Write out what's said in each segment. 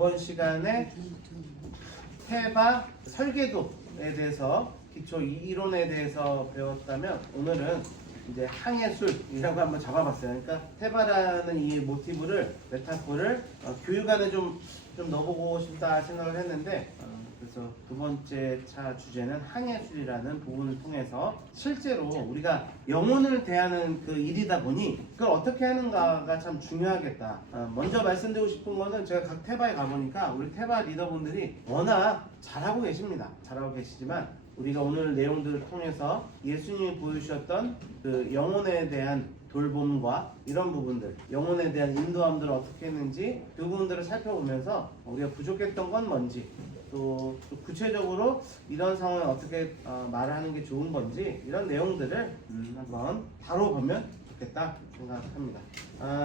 이번 시간에 테바 설계도에 대해서 기초 이론에 대해서 배웠다면 오늘은 이제 항해술이라고 한번 잡아봤어요. 그러니까 테바라는 이 모티브를 메타포를 교육 안에 좀 넣어보고 싶다 생각을 했는데 그래서 두 번째 차 주제는 항해술이라는 부분을 통해서 실제로 우리가 영혼을 대하는 그 일이다 보니 그걸 어떻게 하는가가 참 중요하겠다. 먼저 말씀드리고 싶은 거는 제가 각 테바에 가보니까 우리 테바 리더분들이 워낙 잘하고 계십니다. 잘하고 계시지만 우리가 오늘 내용들을 통해서 예수님이 보여주셨던 그 영혼에 대한 돌봄과 이런 부분들, 영혼에 대한 인도함들을 어떻게 했는지 그 부분들을 살펴보면서 우리가 부족했던 건 뭔지 또 구체적으로 이런 상황에 어떻게 말을 하는 게 좋은 건지 이런 내용들을 한번 바로 보면 좋겠다 생각합니다.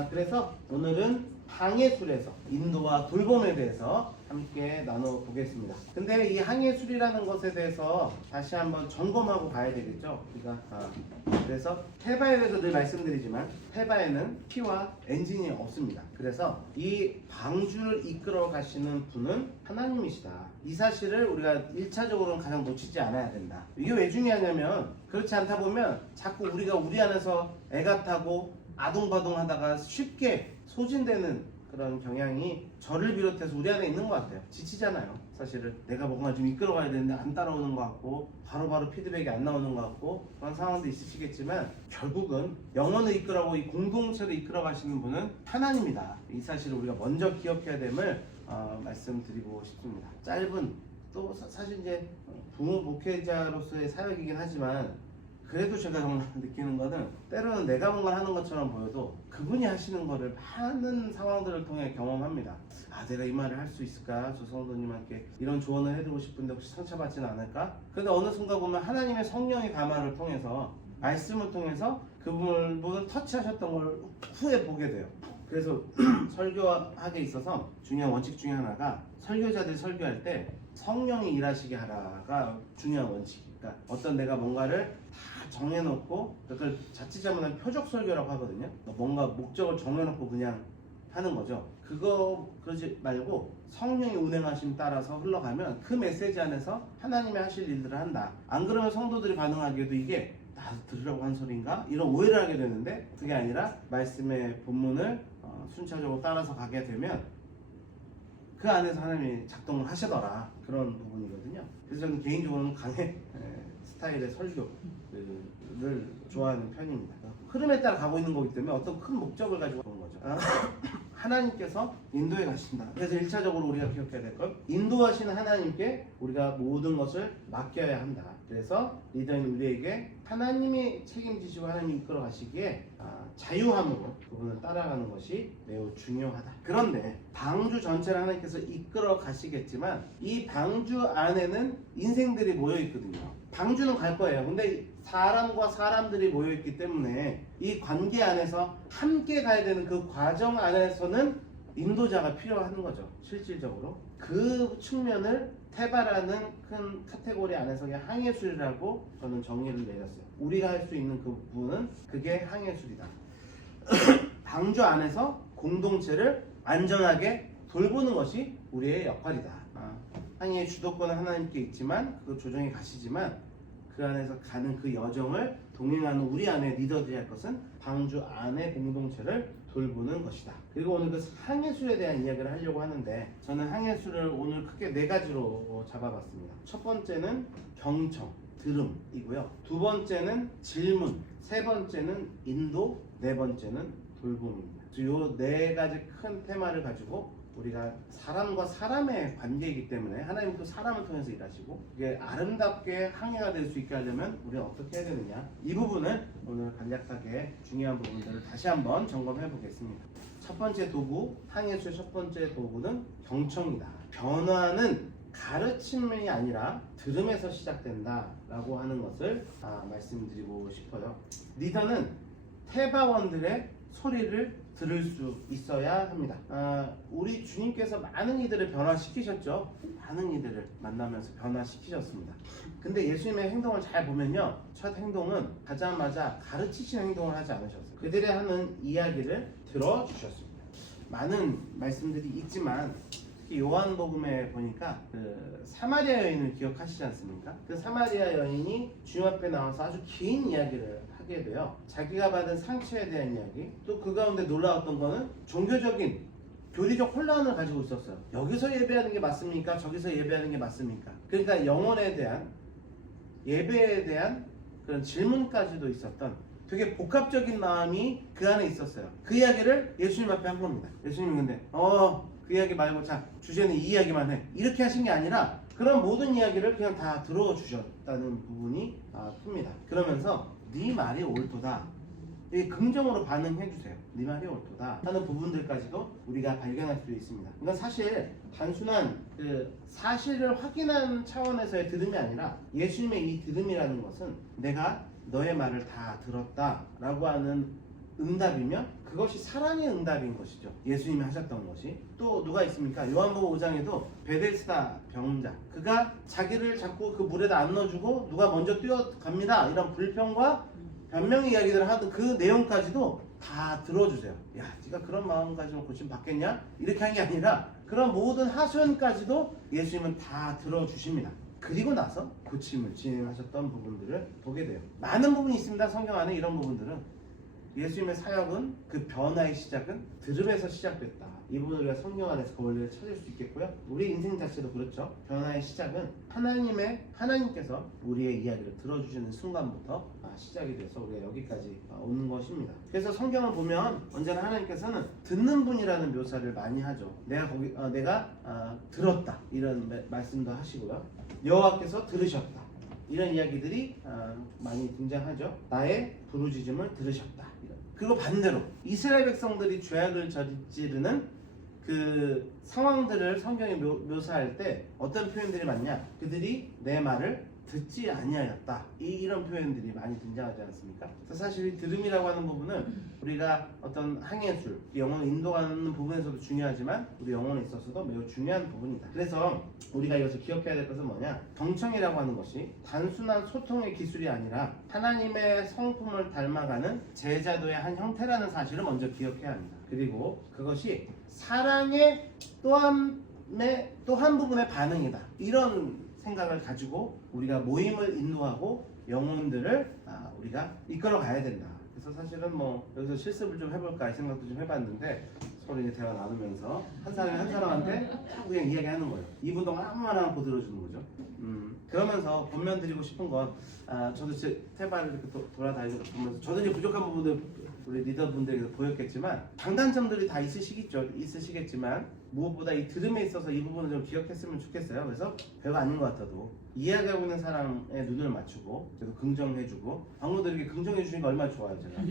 그래서 오늘은 항해술에서 인도와 돌봄에 대해서 함께 나눠보겠습니다. 근데 이 항해술이라는 것에 대해서 다시 한번 점검하고 봐야 되겠죠. 그래서 테바에 대해서 늘 말씀드리지만 테바에는 피와 엔진이 없습니다. 그래서 이 방주를 이끌어 가시는 분은 하나님이시다. 이 사실을 우리가 1차적으로는 가장 놓치지 않아야 된다. 이게 왜 중요하냐면 그렇지 않다 보면 자꾸 우리가 우리 안에서 애가 타고 아동바동 하다가 쉽게 소진되는 그런 경향이 저를 비롯해서 우리 안에 있는 것 같아요. 지치잖아요. 사실은 내가 뭔가 좀 이끌어가야 되는데 안 따라오는 것 같고 바로바로 피드백이 안 나오는 것 같고 그런 상황도 있으시겠지만 결국은 영혼을 이끌어가고 이 공동체를 이끌어가시는 분은 하나님이다. 이 사실을 우리가 먼저 기억해야 됨을 말씀드리고 싶습니다. 짧은 또 사실 이제 부모 목회자로서의 사역이긴 하지만 그래도 제가 정말 느끼는 거는 때로는 내가 뭔가 하는 것처럼 보여도 그분이 하시는 거를 많은 상황들을 통해 경험합니다. 내가 이 말을 할 수 있을까? 저 성도님한테 이런 조언을 해드리고 싶은데 혹시 상처받지는 않을까? 그런데 어느 순간 보면 하나님의 성령의 가마를 통해서 말씀을 통해서 그분을 터치하셨던 걸 후에 보게 돼요. 그래서 설교하기에 있어서 중요한 원칙 중에 하나가 설교자들이 설교할 때 성령이 일하시게 하라가 중요한 원칙. 그러니까 어떤 내가 뭔가를 다 정해놓고 그걸 자칫 잘못하면 표적 설교라고 하거든요. 뭔가 목적을 정해놓고 그냥 하는 거죠. 그러지 말고 성령의 운행하심 따라서 흘러가면 그 메시지 안에서 하나님이 하실 일들을 한다. 안 그러면 성도들이 반응하기에도 이게 나도 들으라고 한 소리인가? 이런 오해를 하게 되는데 그게 아니라 말씀의 본문을 순차적으로 따라서 가게 되면 그 안에서 하나님이 작동을 하시더라. 그런 부분이거든요. 그래서 저는 개인적으로는 강해 스타일의 설교를 좋아하는 편입니다. 흐름에 따라 가고 있는 거기 때문에 어떤 큰 목적을 가지고 가는 거죠. 하나님께서 인도에 가신다. 그래서 1차적으로 우리가 기억해야 될 건 인도하시는 하나님께 우리가 모든 것을 맡겨야 한다. 그래서 리더인 우리에게 하나님이 책임지시고 하나님이 이끌어 가시기에 자유함으로 그분을 따라가는 것이 매우 중요하다. 그런데 방주 전체를 하나님께서 이끌어 가시겠지만 이 방주 안에는 인생들이 모여 있거든요. 방주는 갈 거예요. 근데 사람과 사람들이 모여 있기 때문에 이 관계 안에서 함께 가야 되는 그 과정 안에서는 인도자가 필요한 거죠. 실질적으로 그 측면을 테바라는 큰 카테고리 안에서 항해술이라고 저는 정의를 내렸어요. 우리가 할 수 있는 그 부분은 그게 항해술이다. 방주 안에서 공동체를 안전하게 돌보는 것이 우리의 역할이다. 항해의 주도권은 하나님께 있지만 그 조정에 가시지만 그 안에서 가는 그 여정을 동행하는 우리 안에 리더들이 할 것은 방주 안의 공동체를 돌보는 것이다. 그리고 오늘 그 항해술에 대한 이야기를 하려고 하는데 저는 항해술을 오늘 크게 4가지로 잡아봤습니다. 첫 번째는 경청, 들음이고요. 두 번째는 질문, 세 번째는 인도, 네 번째는 돌봄입니다. 이 4가지 큰 테마를 가지고 우리가 사람과 사람의 관계이기 때문에 하나님은 또 사람을 통해서 일하시고 이게 아름답게 항해가 될 수 있게 하려면 우리는 어떻게 해야 되느냐, 이 부분을 오늘 간략하게 중요한 부분들을 다시 한번 점검해 보겠습니다. 첫 번째 도구, 항해수의 첫 번째 도구는 경청이다. 변화는 가르침이 아니라 들음에서 시작된다 라고 하는 것을 말씀드리고 싶어요. 리더는 테바원들의 소리를 들을 수 있어야 합니다. 우리 주님께서 많은 이들을 변화시키셨죠. 많은 이들을 만나면서 변화시키셨습니다. 근데 예수님의 행동을 잘 보면요, 첫 행동은 가자마자 가르치시는 행동을 하지 않으셨어요. 그들의 하는 이야기를 들어주셨습니다. 많은 말씀들이 있지만 특히 요한복음에 보니까 그 사마리아 여인을 기억하시지 않습니까? 그 사마리아 여인이 주님 앞에 나와서 아주 긴 이야기를 하게 돼요. 자기가 받은 상처에 대한 이야기, 또 그 가운데 놀라웠던 거는 종교적인 교리적 혼란을 가지고 있었어요. 여기서 예배하는 게 맞습니까? 저기서 예배하는 게 맞습니까? 그러니까 영혼에 대한, 예배에 대한 그런 질문까지도 있었던 되게 복합적인 마음이 그 안에 있었어요. 그 이야기를 예수님 앞에 한 겁니다. 예수님이 근데 그 이야기 말고 자 주제는 이 이야기만 해, 이렇게 하신 게 아니라 그런 모든 이야기를 그냥 다 들어주셨다는 부분이 큽니다. 그러면서 네 말이 옳도다, 긍정으로 반응해주세요. 네 말이 옳도다 하는 부분들까지도 우리가 발견할 수 있습니다. 그러니까 사실 단순한 그 사실을 확인한 차원에서의 들음이 아니라 예수님의 이 들음이라는 것은 내가 너의 말을 다 들었다 라고 하는 응답이면 그것이 사랑의 응답인 것이죠. 예수님이 하셨던 것이. 또 누가 있습니까? 요한복음 5장에도 베데스다 병자, 그가 자기를 자꾸 그 물에다 안 넣어주고 누가 먼저 뛰어갑니다, 이런 불평과 변명 이야기들을 하던 그 내용까지도 다 들어주세요. 야, 네가 그런 마음가짐을 고침 받겠냐? 이렇게 한 게 아니라 그런 모든 하소연까지도 예수님은 다 들어주십니다. 그리고 나서 고침을 진행하셨던 부분들을 보게 돼요. 많은 부분이 있습니다. 성경 안에 이런 부분들은. 예수님의 사역은, 그 변화의 시작은 들음에서 시작됐다. 이 부분을 우리가 성경 안에서 그 원리를 찾을 수 있겠고요. 우리 인생 자체도 그렇죠. 변화의 시작은 하나님께서 우리의 이야기를 들어주시는 순간부터 시작이 돼서 우리가 여기까지 오는 것입니다. 그래서 성경을 보면 언제나 하나님께서는 듣는 분이라는 묘사를 많이 하죠. 내가 들었다, 이런 말씀도 하시고요. 여호와께서 들으셨다, 이런 이야기들이 많이 등장하죠. 나의 부르짖음을 들으셨다. 그리고 반대로 이스라엘 백성들이 죄악을 저지르는 그 상황들을 성경이 묘사할 때 어떤 표현들이 많냐? 그들이 내 말을 듣지 아니하였다, 이런 표현들이 많이 등장하지 않습니까? 그래서 사실 이 들음이라고 하는 부분은 우리가 어떤 항해술, 영혼을 인도하는 부분에서도 중요하지만 우리 영혼에 있어서도 매우 중요한 부분이다. 그래서 우리가 여기서 기억해야 될 것은 뭐냐? 경청이라고 하는 것이 단순한 소통의 기술이 아니라 하나님의 성품을 닮아가는 제자도의 한 형태라는 사실을 먼저 기억해야 합니다. 그리고 그것이 사랑의 또 한 부분의 반응이다, 이런 생각을 가지고 우리가 모임을 인도하고 영혼들을 우리가 이끌어 가야 된다. 그래서 사실은 뭐 여기서 실습을 좀 해볼까 이 생각도 좀 해봤는데, 서로 이제 대화 나누면서 한 사람이 한 사람한테 자꾸 그냥 이야기하는 거예요. 2분 동안 아무 말 안 하고 들어주는 거죠. 그러면서 권면 드리고 싶은 건, 저도 제 테바를 이렇게 돌아다니면서 보면서 저도 이제 부족한 부분들 우리 리더분들에게서 보였겠지만 장단점들이 다 있으시겠지만 무엇보다 이 들음에 있어서 이 부분을 좀 기억했으면 좋겠어요. 그래서 별거 아닌 것 같아도 이야기하고 있는 사람의 눈을 맞추고 그래도 긍정해주고, 방문들에게 긍정해주시니까 얼마나 좋아요. 제가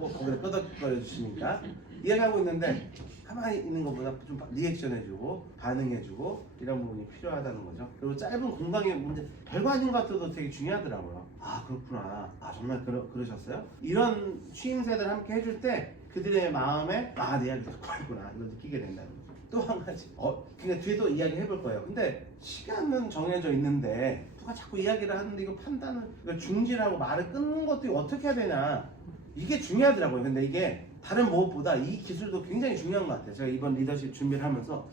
꼭 거기다 끄덕거려 주시니까 이야기하고 있는데 가만히 있는 것보다 좀 리액션해주고 반응해주고 이런 부분이 필요하다는 거죠. 그리고 짧은 공강의 문제, 별거 아닌 것 같아도 되게 중요하더라고요. 아 그렇구나, 아 정말 그러셨어요? 이런 취임새들 함께 해줄 때 그들의 마음에 내 이야기 듣고 있구나, 이걸 느끼게 된다는 거죠. 또 한 가지, 그러니까 뒤에도 이야기 해볼 거예요. 근데 시간은 정해져 있는데 누가 자꾸 이야기를 하는데 이거 판단을, 중지하고 말을 끊는 것도 어떻게 해야 되나, 이게 중요하더라고요. 근데 이게 다른 무엇보다 이 기술도 굉장히 중요한 것 같아요. 제가 이번 리더십 준비를 하면서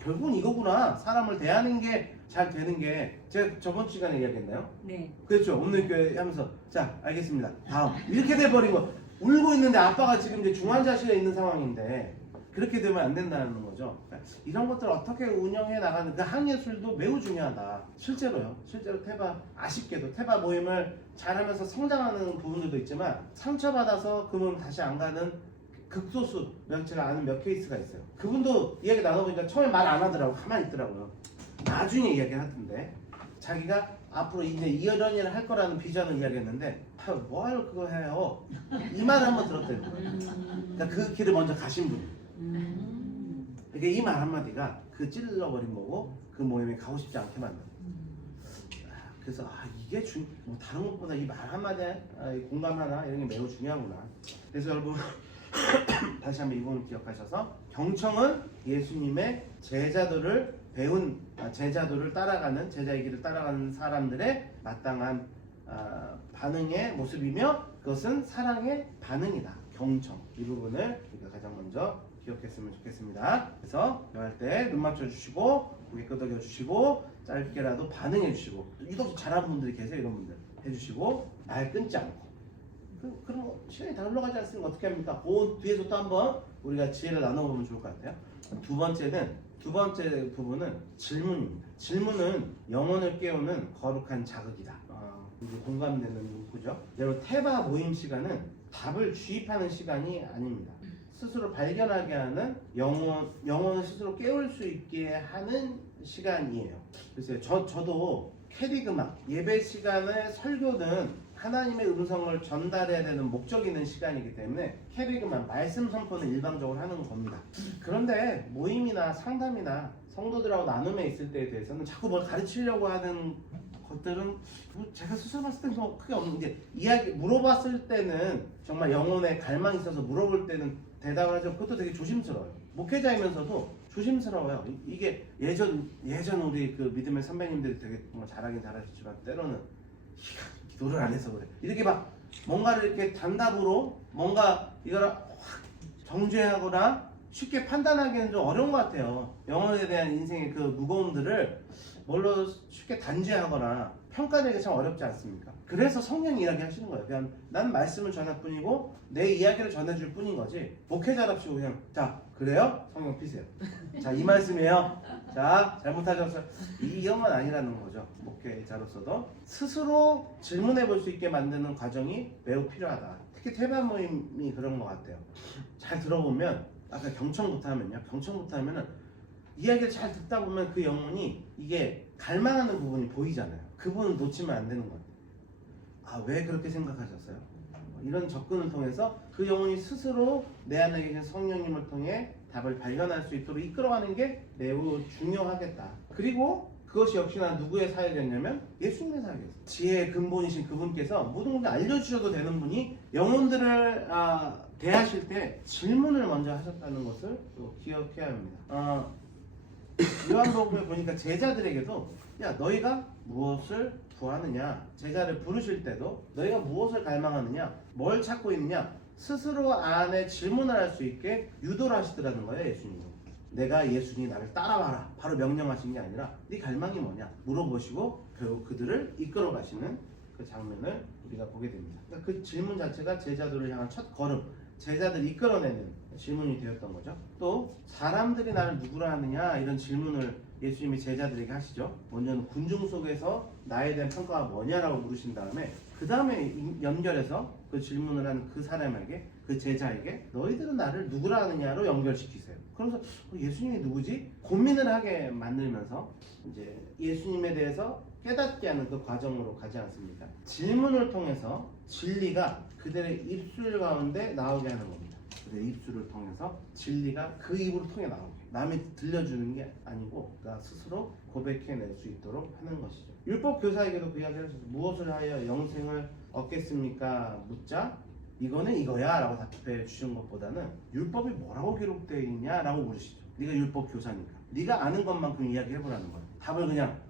결국은 이거구나, 사람을 대하는 게 잘 되는 게. 제가 저번 시간에 이야기했나요? 네. 그렇죠. 오늘 교회 하면서 자 알겠습니다, 다음, 이렇게 돼버린 거. 울고 있는데 아빠가 지금 이제 중환자실에 있는 상황인데 그렇게 되면 안 된다는 거죠. 그러니까 이런 것들을 어떻게 운영해 나가는 그 항해술도 매우 중요하다. 실제로 아쉽게도 테바 모임을 잘하면서 성장하는 부분들도 있지만 상처받아서 그 모임 다시 안 가는 극소수, 제가 아는 몇 케이스가 있어요. 그분도 이야기 나눠보니까 처음에 말 안 하더라고, 가만히 있더라고요. 나중에 이야기 하던데 자기가 앞으로 이제 이런 일을 할 거라는 비전을 이야기했는데 뭐하러 그거 해요, 이 말을 한번 들었대요. 그러니까 그 길을 먼저 가신 분이. 그러니까 이 말 한마디가 그 찔러버린 거고 그 모임에 가고 싶지 않게 만든. 그래서 이게 뭐 다른 것보다 이 말 한마디에 공감 하나 이런 게 매우 중요하구나. 그래서 여러분 다시 한번 이 부분을 기억하셔서, 경청은 예수님의 제자도를 따라가는, 제자의 길을 따라가는 사람들의 마땅한 반응의 모습이며 그것은 사랑의 반응이다. 경청, 이 부분을 우리가 가장 먼저 기억했으면 좋겠습니다. 그래서 할 때 눈 맞춰주시고 고개 끄덕여 주시고 짧게라도 반응해 주시고 유독 잘하는 분들이 계세요. 이런 분들 해주시고 말 끊지 않고 그럼 시간이 다 흘러가지 않으니까 어떻게 합니까? 그 뒤에서 또 한번 우리가 지혜를 나눠보면 좋을 것 같아요. 두 번째 부분은 질문입니다. 질문은 영혼을 깨우는 거룩한 자극이다. 이제 공감되는 문구죠. 여러분 테바 모임 시간은 답을 주입하는 시간이 아닙니다. 스스로 발견하게 하는 영혼을 스스로 깨울 수 있게 하는 시간이에요. 그래서 저도 캐리그마 예배 시간의 설교는 하나님의 음성을 전달해야 되는 목적이 있는 시간이기 때문에 캐리그마 말씀 선포는 일방적으로 하는 겁니다. 그런데 모임이나 상담이나 성도들하고 나눔에 있을 때에 대해서는 자꾸 뭘 가르치려고 하는 것들은 제가 스스로 봤을 때는 뭐 크게 없는 게 이야기 물어봤을 때는 정말 영혼에 갈망이 있어서 물어볼 때는 대답을 하죠. 그것도 되게 조심스러워요. 목회자이면서도 조심스러워요. 이게 예전 우리 그 믿음의 선배님들이 되게 정말 잘하긴 잘하시지만 때로는 기도를 안 해서 그래. 이렇게 막 뭔가를 이렇게 단답으로 뭔가 이걸 확 정죄하거나 쉽게 판단하기는 좀 어려운 것 같아요. 영혼에 대한 인생의 그 무거움들을 뭘로 쉽게 단죄하거나 평가되기 참 어렵지 않습니까? 그래서 성령이 이야기하시는 거예요. 그냥 난 말씀을 전할 뿐이고 내 이야기를 전해줄 뿐인 거지 목회자랍시고 그냥 자 그래요? 성령 피세요. 자 이 말씀이에요. 자 잘못하셨어요. 이것만 아니라는 거죠. 목회자로서도 스스로 질문해 볼 수 있게 만드는 과정이 매우 필요하다. 특히 태반 모임이 그런 것 같아요. 잘 들어보면 아까 경청부터 하면은 이야기를 잘 듣다 보면 그 영혼이 이게 갈망하는 부분이 보이잖아요. 그 부분을 놓치면 안 되는 것 같아요. 아, 왜 그렇게 생각하셨어요? 이런 접근을 통해서 그 영혼이 스스로 내 안에 계신 성령님을 통해 답을 발견할 수 있도록 이끌어가는 게 매우 중요하겠다. 그리고 그것이 역시나 누구의 사역이었냐면 예수님의 사역이었어요. 지혜의 근본이신 그분께서 모든 것을 알려주셔도 되는 분이 영혼들을 대하실 때 질문을 먼저 하셨다는 것을 또 기억해야 합니다. 요한복음에 보니까 제자들에게도 야 너희가 무엇을 구하느냐, 제자를 부르실 때도 너희가 무엇을 갈망하느냐, 뭘 찾고 있느냐 스스로 안에 질문을 할 수 있게 유도를 하시더라는 거예요. 예수님은 내가 예수님이 나를 따라와라 바로 명령하신 게 아니라 네 갈망이 뭐냐 물어보시고 결국 그들을 이끌어 가시는 그 장면을 우리가 보게 됩니다. 그러니까 그 질문 자체가 제자들을 향한 첫 걸음, 제자들을 이끌어내는 질문이 되었던 거죠. 또 사람들이 나를 누구라 하느냐 이런 질문을 예수님이 제자들에게 하시죠. 먼저는 군중 속에서 나에 대한 평가가 뭐냐라고 물으신 다음에 그 다음에 연결해서 그 질문을 한 그 사람에게 그 제자에게 너희들은 나를 누구라 하느냐로 연결시키세요. 그래서 예수님이 누구지? 고민을 하게 만들면서 이제 예수님에 대해서 깨닫게 하는 그 과정으로 가지 않습니까? 질문을 통해서 진리가 그들의 입술 가운데 나오게 하는 겁니다. 그들의 입술을 통해서 진리가 그 입으로 통해 나오게. 남이 들려주는 게 아니고 나 스스로 고백해낼 수 있도록 하는 것이죠. 율법 교사에게도 그 이야기를 하셨어요. 무엇을 하여 영생을 얻겠습니까? 묻자 이거는 이거야 라고 답해 주신 것보다는 율법이 뭐라고 기록되어 있냐 라고 물으시죠. 네가 율법 교사니까 네가 아는 것만큼 이야기해보라는 거예요. 답을 그냥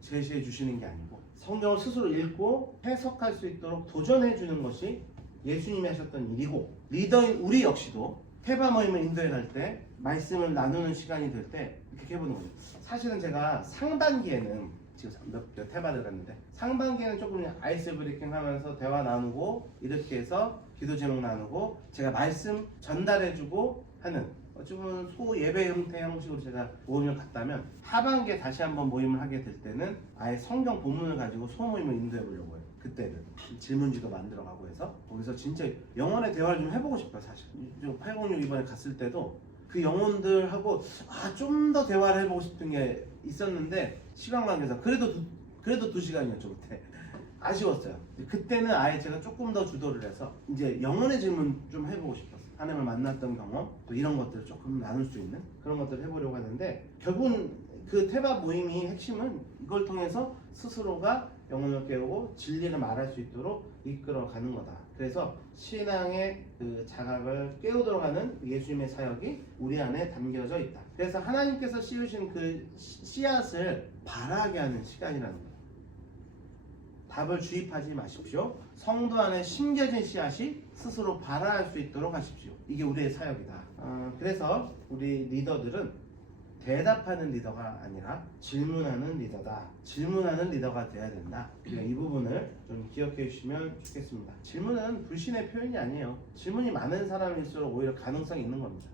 제시해 주시는 게 아니고 성경을 스스로 읽고 해석할 수 있도록 도전해 주는 것이 예수님이 하셨던 일이고 리더인 우리 역시도 태바 모임을 인도해 갈 때 말씀을 나누는 시간이 될 때 이렇게 해보는 거죠. 사실은 제가 상반기에는 지금 몇 태바를 갔는데 상반기에는 조금 아이스 브레이킹 하면서 대화 나누고 이렇게 해서 기도 제목 나누고 제가 말씀 전달해주고 하는 어찌 보면 소 예배 형태 형식으로 제가 모임을 갔다면 하반기에 다시 한번 모임을 하게 될 때는 아예 성경 본문을 가지고 소모임을 인도해 보려고 해요. 그때는 질문지도 만들어가고 해서 거기서 진짜 영혼의 대화를 좀 해보고 싶어요. 사실 806 이번에 갔을 때도 그 영혼들하고 좀 더 대화를 해보고 싶은 게 있었는데 시간 관계상 그래도 2시간이었죠 그때. 아쉬웠어요. 그때는 아예 제가 조금 더 주도를 해서 이제 영혼의 질문 좀 해보고 싶었어요. 하나님을 만났던 경험 또 이런 것들을 조금 나눌 수 있는 그런 것들을 해보려고 하는데 결국은 그 태바 모임이 핵심은 이걸 통해서 스스로가 영혼을 깨우고 진리를 말할 수 있도록 이끌어가는 거다. 그래서 신앙의 그 자각을 깨우도록 하는 예수님의 사역이 우리 안에 담겨져 있다. 그래서 하나님께서 씌우신 그 씨앗을 발하게 하는 시간이라는 거예요. 답을 주입하지 마십시오. 성도 안에 심겨진 씨앗이 스스로 발화할 수 있도록 하십시오. 이게 우리의 사역이다. 그래서 우리 리더들은 대답하는 리더가 아니라 질문하는 리더다. 질문하는 리더가 돼야 된다. 이 부분을 좀 기억해 주시면 좋겠습니다. 질문은 불신의 표현이 아니에요. 질문이 많은 사람일수록 오히려 가능성이 있는 겁니다.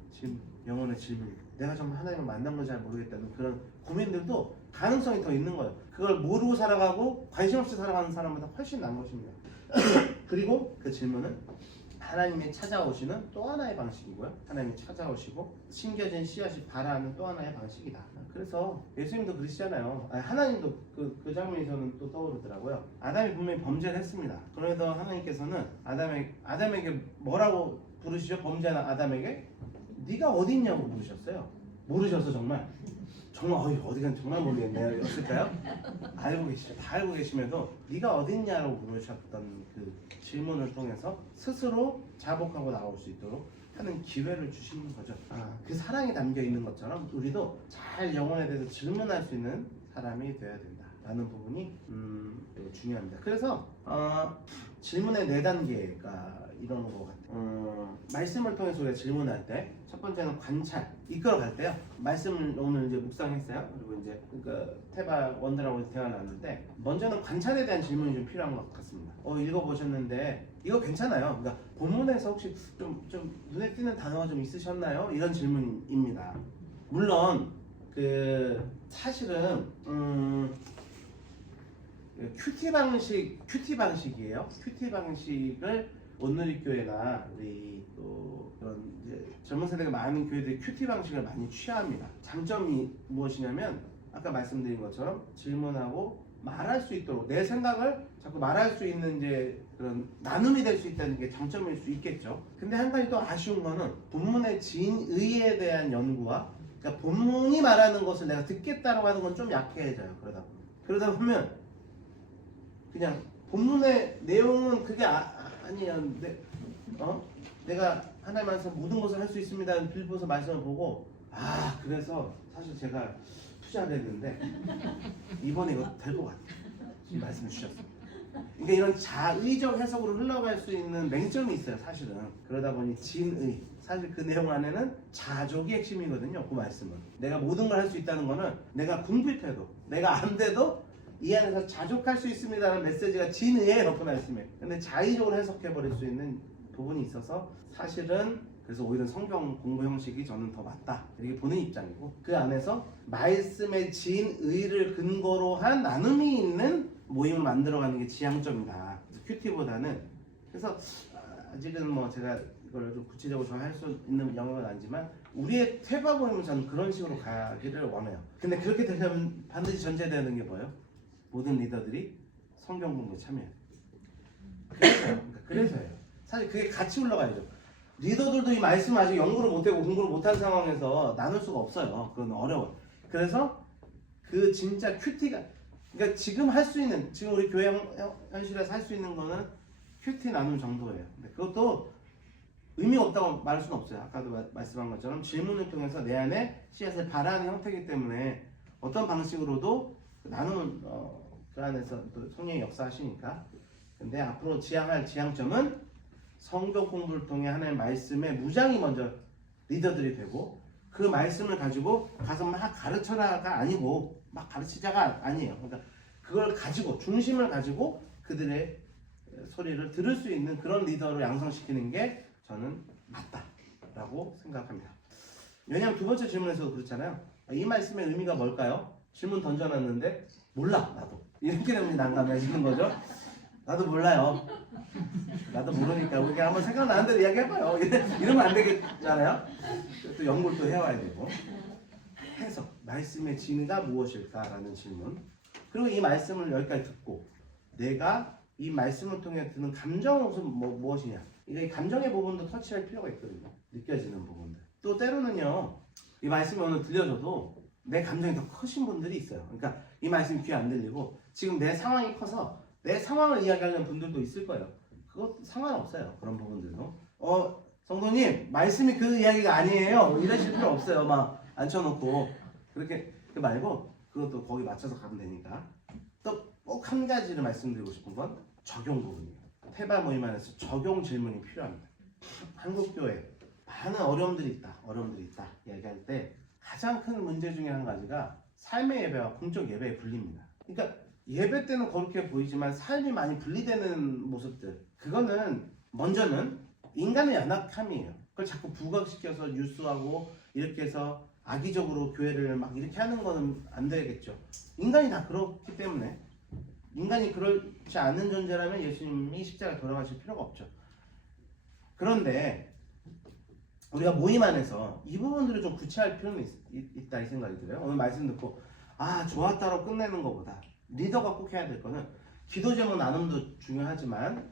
영혼의 질문. 내가 정말 하나님을 만난 걸 잘 모르겠다는 그런 고민들도 가능성이 더 있는 거예요. 그걸 모르고 살아가고 관심 없이 살아가는 사람보다 훨씬 나은 것입니다. 그리고 그 질문은 하나님이 찾아오시는 또 하나의 방식이고요. 하나님이 찾아오시고 심겨진 씨앗이 발화하는 또 하나의 방식이다. 그래서 예수님도 그러시잖아요. 하나님도 그 장면이 저는 또 떠오르더라고요. 아담이 분명히 범죄를 했습니다. 그래도 하나님께서는 아담에게 뭐라고 부르시죠? 범죄한 아담에게 네가 어디 있냐고 부르셨어요. 모르셔서 정말 어디간 정말 모르겠네요. 였을까요? 알고 계시죠. 다 알고 계심에도 네가 어디 있냐고 물으셨던 그 질문을 통해서 스스로 자복하고 나올 수 있도록 하는 기회를 주시는 거죠. 그 사랑이 담겨 있는 것처럼 우리도 잘 영혼에 대해서 질문할 수 있는 사람이 되어야 된다 라는 부분이 중요합니다. 그래서 질문의 4단계가 이런 것 같아요. 말씀을 통해서 우리가 질문할 때 첫 번째는 관찰, 이끌어갈 때요. 말씀을 오늘 이제 묵상했어요. 그리고 이제 테바 원들하고 대화 나눴는데 먼저는 관찰에 대한 질문이 좀 필요한 것 같습니다. 읽어보셨는데 이거 괜찮아요. 그러니까 본문에서 혹시 좀 눈에 띄는 단어가 좀 있으셨나요? 이런 질문입니다. 물론 사실은 큐티 방식이에요. 큐티 방식을 온누리교회나 우리 또 그런 이제 젊은 세대가 많은 교회들이 큐티 방식을 많이 취합니다. 장점이 무엇이냐면 아까 말씀드린 것처럼 질문하고 말할 수 있도록 내 생각을 자꾸 말할 수 있는 이제 그런 나눔이 될 수 있다는 게 장점일 수 있겠죠. 근데 한 가지 또 아쉬운 거는 본문의 진의에 대한 연구와 그러니까 본문이 말하는 것을 내가 듣겠다라고 하는 건 좀 약해져요. 그러다 보면 그냥 본문의 내용은 그게 아니에요. 내가 하나님 안에서 모든 것을 할 수 있습니다. 빌보서 말씀을 보고 그래서 사실 제가 투자를 했는데 이번에 이거 될 것 같아요. 지금 말씀해 주셨습니다. 그러니까 이런 자의적 해석으로 흘러갈 수 있는 맹점이 있어요. 사실은 그러다 보니 진의 사실 그 내용 안에는 자족이 핵심이거든요. 그 말씀은 내가 모든 걸 할 수 있다는 거는 내가 궁핍해도 내가 안 돼도 이 안에서 자족할 수 있습니다라는 메시지가 진의예요. 그 말씀에. 근데 자의적으로 해석해버릴 수 있는 부분이 있어서 사실은 그래서 오히려 성경 공부 형식이 저는 더 맞다 이렇게 보는 입장이고 그 안에서 말씀의 진의를 근거로 한 나눔이 있는 모임을 만들어가는 게 지향점이다. 큐티보다는 그래서 아직은 뭐 제가 이걸 좀 구체적으로 할 수 있는 영역은 아니지만 우리의 퇴바 모임은 저는 그런 식으로 가기를 원해요. 근데 그렇게 되려면 반드시 전제되는 게 뭐예요? 모든 리더들이 성경 공부에 참여해요. 그래서예요. 사실 그게 같이 올라가야죠. 리더들도 이 말씀을 아직 연구를 못하고 공부를 못한 상황에서 나눌 수가 없어요. 그건 어려워요. 그래서 그 진짜 큐티가 그러니까 지금 할 수 있는 지금 우리 교회 현실에서 할 수 있는 거는 큐티 나눔 정도예요. 근데 그것도 의미가 없다고 말할 수는 없어요. 아까도 말씀한 것처럼 질문을 통해서 내 안에 씨앗을 발하는 형태이기 때문에 어떤 방식으로도 나눔은 그 안에서 또 성령이 역사하시니까. 근데 앞으로 지향할 지향점은 성경 공부를 통해 하나님의 말씀에 무장이 먼저 리더들이 되고 그 말씀을 가지고 가서 막 가르쳐라가 아니고 막 가르치자가 아니에요. 그러니까 그걸 가지고 중심을 가지고 그들의 소리를 들을 수 있는 그런 리더로 양성시키는 게 저는 맞다라고 생각합니다. 왜냐하면 두 번째 질문에서도 그렇잖아요. 이 말씀의 의미가 뭘까요? 질문 던져놨는데 몰라 나도 이렇게 되면 난감해지는 거죠. 나도 몰라요. 나도 모르니까 우리가 한번 생각나는 대로 이야기해봐요. 이러면 안 되겠잖아요. 또 연구를 또 해와야 되고 해석 말씀의 진의가 무엇일까라는 질문 그리고 이 말씀을 여기까지 듣고 내가 이 말씀을 통해 드는 감정은 무엇이냐 이 감정의 부분도 터치할 필요가 있거든요. 느껴지는 부분들 또 때로는요 이 말씀이 오늘 들려줘도 내 감정이 더 크신 분들이 있어요. 그러니까 이 말씀이 귀에 안 들리고 지금 내 상황이 커서 내 상황을 이야기하는 분들도 있을 거예요. 그것 상관없어요. 그런 부분들도 성도님 말씀이 그 이야기가 아니에요 이러실 필요 없어요. 막 앉혀놓고 그렇게 말고 그것도 거기 맞춰서 가면 되니까 또 꼭 한 가지를 말씀드리고 싶은 건 적용 부분이에요. 테바 모임 안에서 적용 질문이 필요합니다. 한국교회 많은 어려움들이 있다 얘기할 때 가장 큰 문제 중에 한 가지가 삶의 예배와 공적 예배의 분리입니다. 그러니까 예배 때는 그렇게 보이지만 삶이 많이 분리되는 모습들, 그거는 먼저는 인간의 연약함이에요. 그걸 자꾸 부각시켜서 뉴스하고 이렇게 해서 악의적으로 교회를 막 이렇게 하는 거는 안 되겠죠. 인간이 다 그렇기 때문에, 인간이 그렇지 않은 존재라면 예수님이 십자가에 돌아가실 필요가 없죠. 그런데 우리가 모임 안에서 이 부분들을 좀 구체할 필요는 있다 이 생각이 들어요. 오늘 말씀 듣고 좋았다로 끝내는 것보다 리더가 꼭 해야 될 거는 기도 제목 나눔도 중요하지만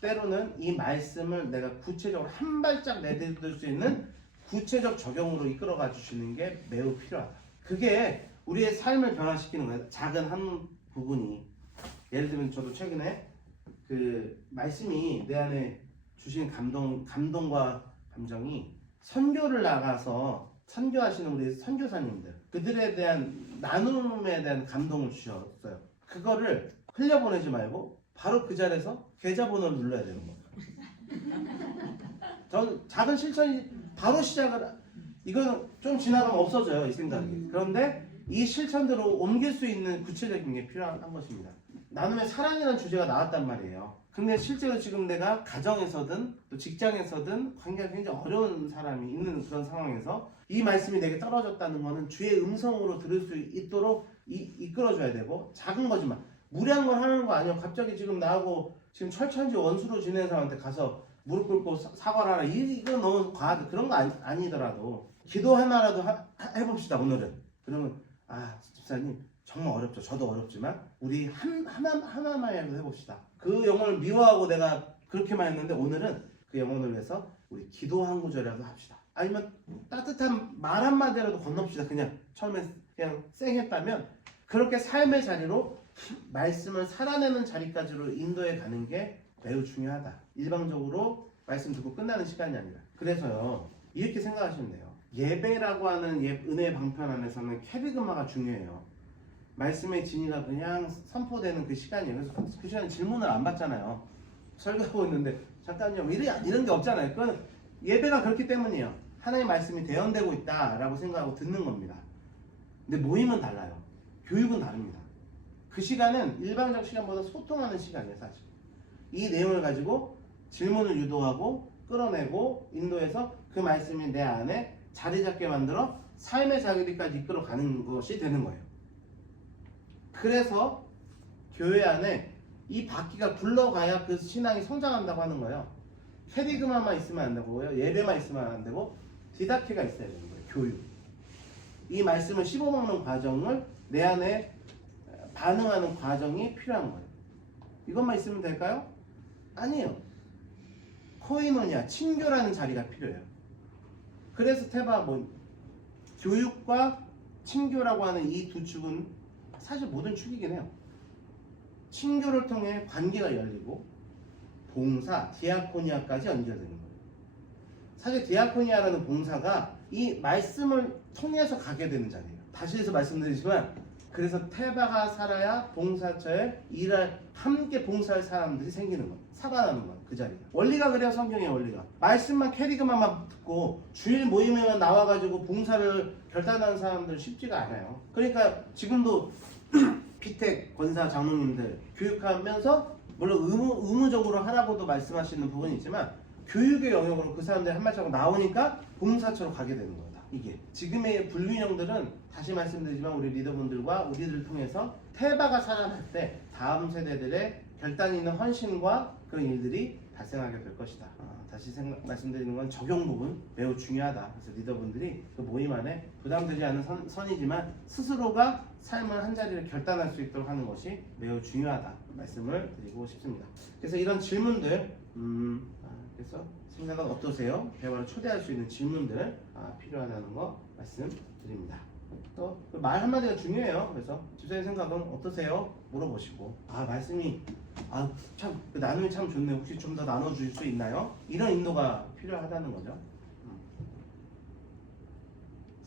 때로는 이 말씀을 내가 구체적으로 한 발짝 내딛을 수 있는 구체적 적용으로 이끌어가 주시는 게 매우 필요하다. 그게 우리의 삶을 변화시키는 거예요. 작은 한 부분이. 예를 들면 저도 최근에 그 말씀이 내 안에 주신 감동과 감정이 선교를 나가서 선교하시는 우리 선교사님들, 그들에 대한 나눔에 대한 감동을 주셨어요. 그거를 흘려보내지 말고 바로 그 자리에서 계좌번호를 눌러야 되는 거예요. 저는 작은 실천이 바로 이건 좀 지나가면 없어져요, 이 생각이. 그런데 이 실천대로 옮길 수 있는 구체적인 게 필요한 것입니다. 나눔의 사랑이라는 주제가 나왔단 말이에요. 근데 실제로 지금 내가 가정에서든 또 직장에서든 관계가 굉장히 어려운 사람이 있는 그런 상황에서 이 말씀이 내게 떨어졌다는 거는 주의 음성으로 들을 수 있도록 이끌어줘야 되고, 작은 거지만 무리한 걸 하는 거 아니에요. 갑자기 지금 나하고 지금 철천지 원수로 지내는 사람한테 가서 무릎 꿇고 사과를 하라, 이건 너무 과하다. 그런 거 아니더라도 기도 하나라도 해봅시다 오늘은. 그러면 집사님 정말 어렵죠. 저도 어렵지만 우리 하나만이라도 해봅시다. 그 영혼을 미워하고 내가 그렇게만 했는데 오늘은 그 영혼을 위해서 우리 기도 한 구절이라도 합시다. 아니면 따뜻한 말 한마디라도 건넙시다. 그냥 처음에 그냥 쌩했다면 그렇게 삶의 자리로 말씀을 살아내는 자리까지로 인도해 가는 게 매우 중요하다. 일방적으로 말씀 듣고 끝나는 시간이 아니라. 그래서요, 이렇게 생각하시면 돼요. 예배라고 하는 은혜의 방편 안에서는 캐리그마가 중요해요. 말씀의 진리가 그냥 선포되는 그 시간이에요. 그래서 그 시간에 질문을 안 받잖아요. 설교하고 있는데 잠깐요 이런 게 없잖아요. 그건 예배가 그렇기 때문이에요. 하나님의 말씀이 대언되고 있다라고 생각하고 듣는 겁니다. 근데 모임은 달라요. 교육은 다릅니다. 그 시간은 일방적 시간보다 소통하는 시간이에요. 사실 이 내용을 가지고 질문을 유도하고 끌어내고 인도해서 그 말씀이 내 안에 자리 잡게 만들어 삶의 자리까지 이끌어가는 것이 되는 거예요. 그래서 교회 안에 이 바퀴가 굴러가야 그 신앙이 성장한다고 하는 거예요. 캐리그마만 있으면 안 되고요, 예배만 있으면 안 되고 디다케가 있어야 되는 거예요. 교육. 이 말씀을 씹어먹는 과정을 내 안에 반응하는 과정이 필요한 거예요. 이것만 있으면 될까요? 아니에요. 코이노니아, 친교라는 자리가 필요해요. 그래서 교육과 친교라고 하는 이 두 축은 사실 모든 축이긴 해요. 친교를 통해 관계가 열리고 봉사, 디아코니아까지 연결되는 거예요. 사실 디아코니아라는 봉사가 이 말씀을 통해서 가게 되는 자리예요. 다시 해서 말씀드리지만, 그래서 테바가 살아야 봉사처에 함께 봉사할 사람들이 생기는 거예요. 살아나는 거예요. 그 자리가. 원리가 그래요. 성경의 원리가. 말씀만 캐리그마만 듣고 주일 모임에만 나와가지고 봉사를 결단하는 사람들은 쉽지가 않아요. 그러니까 지금도 피택 권사 장로님들 교육하면서 물론 의무적으로 하라고도 말씀하시는 부분이 있지만 교육의 영역으로 그 사람들이 한 발자국 나오니까 봉사처로 가게 되는 거다. 이게 지금의 불균형들은 다시 말씀드리지만 우리 리더분들과 우리들을 통해서 테바가 살아날 때 다음 세대들의 결단 있는 헌신과 그런 일들이 발생하게 될 것이다. 다시 말씀드리는 건 적용 부분 매우 중요하다. 그래서 리더분들이 그 모임 안에 부담되지 않은 선이지만 스스로가 삶을 한 자리를 결단할 수 있도록 하는 것이 매우 중요하다 말씀을 드리고 싶습니다. 그래서 이런 질문들 그래서 생각은 어떠세요? 대화를 초대할 수 있는 질문들 필요하다는 거 말씀드립니다. 또 말 한마디가 중요해요. 그래서 집사님 생각은 어떠세요? 물어보시고 말씀이 참 그 나눔이 참 좋네. 혹시 좀 더 나눠주실 수 있나요? 이런 인도가 필요하다는 거죠.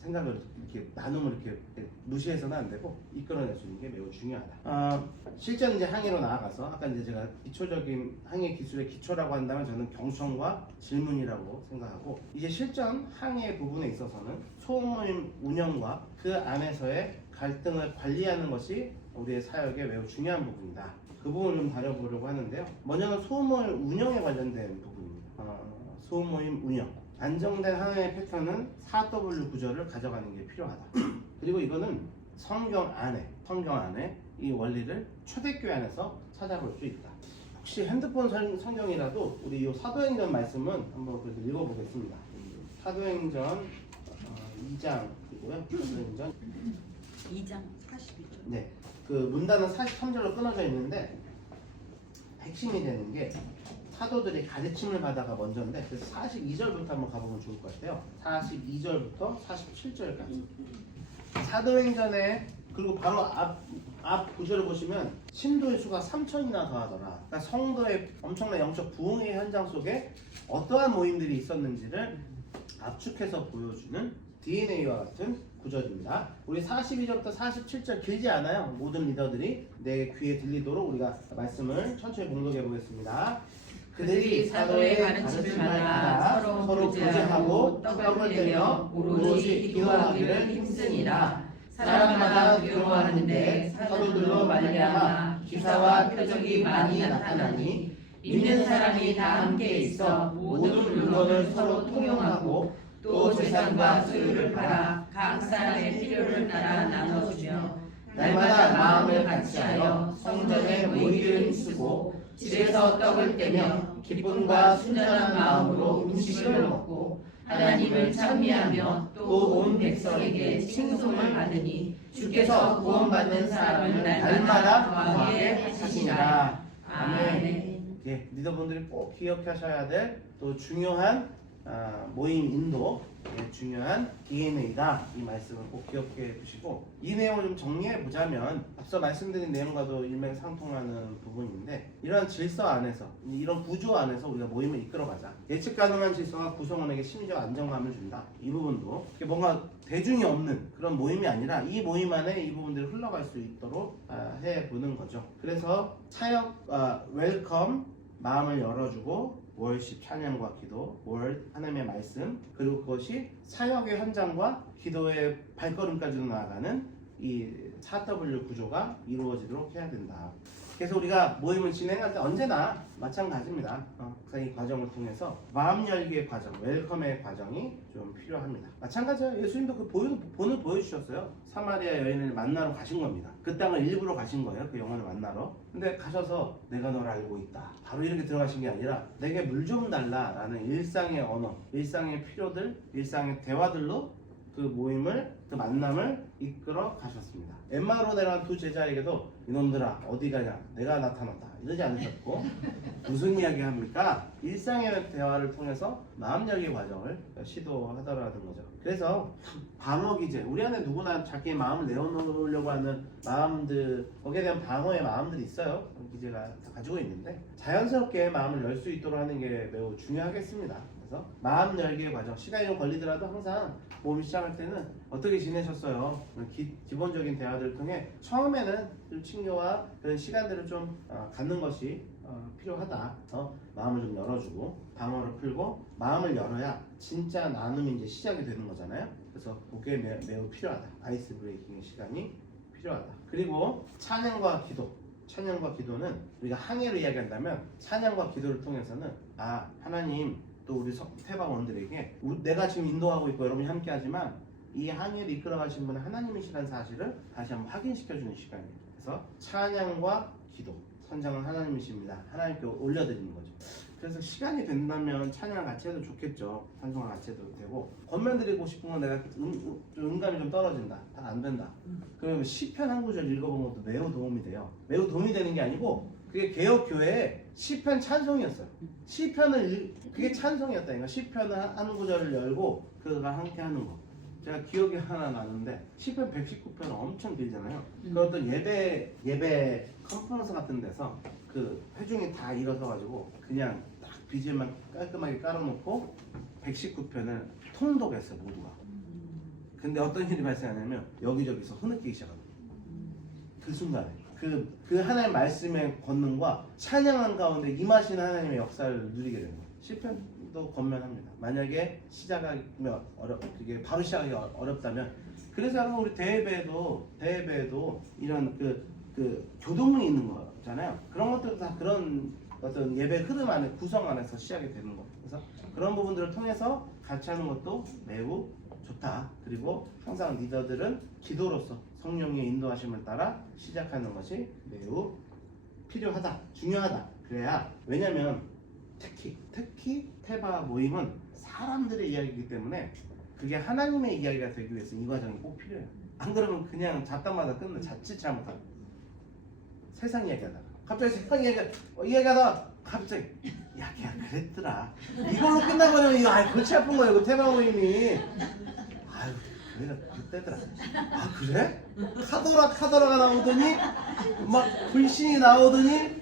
생각을 이렇게 나눔을 이렇게 무시해서는 안 되고 이끌어낼 수 있는 게 매우 중요하다. 실전 이제 항해로 나아가서 아까 이제 제가 기초적인 항해 기술의 기초라고 한다면 저는 경청과 질문이라고 생각하고 이제 실전 항해 부분에 있어서는 소모임 운영과 그 안에서의 갈등을 관리하는 것이 우리의 사역의 매우 중요한 부분이다. 그 부분을 좀 다뤄보려고 하는데요. 먼저는 소모임 운영에 관련된 부분입니다. 소모임 운영. 안정된 항해 패턴은 4W 구조를 가져가는 게 필요하다. 그리고 이거는 성경 안에 이 원리를 초대교회 안에서 찾아볼 수 있다. 혹시 핸드폰 성경이라도 우리 이 사도행전 말씀은 한번 그래도 읽어보겠습니다. 사도행전 2장이고요. 사도행전 2장 42절. 네, 그 문단은 43절로 끊어져 있는데 핵심이 되는 게 사도들이 가르침을 받아가 먼저인데 그래서 42절부터 한번 가보면 좋을 것 같아요. 42절부터 47절까지 사도행전에 그리고 바로 앞 구절을 보시면 신도의 수가 3천이나 더하더라. 그러니까 성도의 엄청난 영적 부흥의 현장 속에 어떠한 모임들이 있었는지를 압축해서 보여주는 DNA와 같은 구절입니다. 우리 42절부터 47절 길지 않아요. 모든 리더들이 내 귀에 들리도록 우리가 말씀을 천천히 봉독해 보겠습니다. 그들이 사도의 가르침을 받아 서로 교제하고 떡을 떼며 오로지 기도하기를 힘쓰니라. 사람마다 두려워하는데 사도들로 말미암아 기사와 표적이 많이 나타나니 믿는 사람이 다 함께 있어 모든 물건을 서로 통용하고 또 재산과 소유를 팔아 각 사람의 필요를 따라 나눠주며 날마다 마음을 같이하여 성전에 모이기를 힘쓰고 집에서 떡을 떼며 기쁨과 순전한 마음으로 음식을 먹고 하나님을 찬미하며 또 온 백성에게 칭송을 받으니 주께서 구원받는 사람을 날마다 더하게 하시니라. 아멘. 예, 리더분들이 꼭 기억하셔야 될 또 중요한 모임 인도 중요한 DNA다. 이 말씀을 꼭 기억해 두시고 이 내용을 좀 정리해 보자면 앞서 말씀드린 내용과도 일맥상통하는 부분인데 이런 질서 안에서 이런 구조 안에서 우리가 모임을 이끌어가자. 예측 가능한 질서가 구성원에게 심리적 안정감을 준다. 이 부분도 뭔가 대중이 없는 그런 모임이 아니라 이 모임 안에 이 부분들이 흘러갈 수 있도록 해보는 거죠. 그래서 사역 웰컴 마음을 열어주고 월십 찬양과 기도, 월 하나님의 말씀 그리고 그것이 사역의 현장과 기도의 발걸음까지로 나아가는 이 4W 구조가 이루어지도록 해야 된다. 그래서 우리가 모임을 진행할 때 언제나 마찬가지입니다. 이 과정을 통해서 마음 열기의 과정, 웰컴의 과정이 좀 필요합니다. 마찬가지예요. 예수님도 그 본을 보여주셨어요. 사마리아 여인을 만나러 가신 겁니다. 그 땅을 일부러 가신 거예요. 그 영혼을 만나러. 근데 가셔서 내가 널 알고 있다. 바로 이렇게 들어가신 게 아니라 내게 물 좀 달라라는 일상의 언어, 일상의 필요들, 일상의 대화들로 그 모임을, 그 만남을 이끌어 가셨습니다. 엠마오로 내려간 두 제자에게도 이놈들아 어디 가냐 내가 나타났다 이러지 않으셨고 무슨 이야기 합니까? 일상의 대화를 통해서 마음 열기 과정을 시도하더라는 거죠. 그래서 방어 기제, 우리 안에 누구나 자기의 마음을 내어놓으려고 하는 마음들, 거기에 대한 방어의 마음들이 있어요. 기제가 다 가지고 있는데 자연스럽게 마음을 열 수 있도록 하는 게 매우 중요하겠습니다. 그래서 마음 열기의 과정, 시간이 좀 걸리더라도 항상 모임 시작할 때는 어떻게 지내셨어요? 기본적인 대화들을 통해 처음에는 좀 친교와 그런 시간들을 좀 갖는 것이 필요하다. 마음을 좀 열어주고 방어를 풀고 마음을 열어야 진짜 나눔이 이제 시작이 되는 거잖아요. 그래서 그게 매우 필요하다. 아이스 브레이킹의 시간이 필요하다. 그리고 찬양과 기도는 우리가 항해로 이야기한다면 찬양과 기도를 통해서는 하나님 또 우리 태방원들에게 내가 지금 인도하고 있고 여러분이 함께하지만 이 항해를 이끌어가신 분은 하나님이시라는 사실을 다시 한번 확인시켜주는 시간이에요. 그래서 찬양과 기도, 선장은 하나님이십니다. 하나님께 올려드리는 거죠. 그래서 시간이 된다면 찬양을 같이 해도 좋겠죠. 찬송을 같이 해도 되고 권면드리고 싶은 건 내가 음감이 좀 떨어진다. 다 안 된다. 그러면 시편 한 구절 읽어본 것도 매우 도움이 돼요. 매우 도움이 되는 게 아니고 그게 개혁교회의 시편 찬송이었어요. 그게 찬송이었다니까. 시편 한 구절을 열고 그가 함께 하는 거. 제가 기억이 하나 나는데 시편 119편은 엄청 길잖아요. 그 어떤 예배 컨퍼런스 같은 데서 그 회중이 다 일어서가지고 그냥 딱 BGM만 깔끔하게 깔아놓고 119편을 통독했어요. 모두가. 근데 어떤 일이 발생하냐면 여기저기서 흐느끼기 시작합니다. 그 순간에 그 하나님의 말씀의 권능과 찬양한 가운데 임하시는 하나님의 역사를 누리게 되는 거예요. 실패도 권면합니다. 만약에 시작하기 그게 바로 시작하기 어렵다면, 그래서 여러분 우리 대회배에도 이런 그 교동문이 있는 거잖아요. 그런 것들도 다 그런 어떤 예배 흐름 안에 구성 안에서 시작이 되는 거예요. 그래서 그런 부분들을 통해서 같이 하는 것도 매우 좋다. 그리고 항상 리더들은 기도로서 성령의 인도하심을 따라 시작하는 것이 매우 필요하다, 중요하다. 그래야, 왜냐면 특히 테바 모임은 사람들의 이야기이기 때문에 그게 하나님의 이야기가 되기 위해서 이 과정이 꼭 필요해요. 안 그러면 그냥 잡담마다 끝나, 자칫 잘못하면 세상 이야기하다가 갑자기 세상 이야기하다가 갑자기 야 그랬더라 이걸로 끝나버리면 이거 골치 아픈 거예요. 그 테마 모임이. 아유 그래가 그때더라. 아 그래? 카더라가 나오더니 막 불신이 나오더니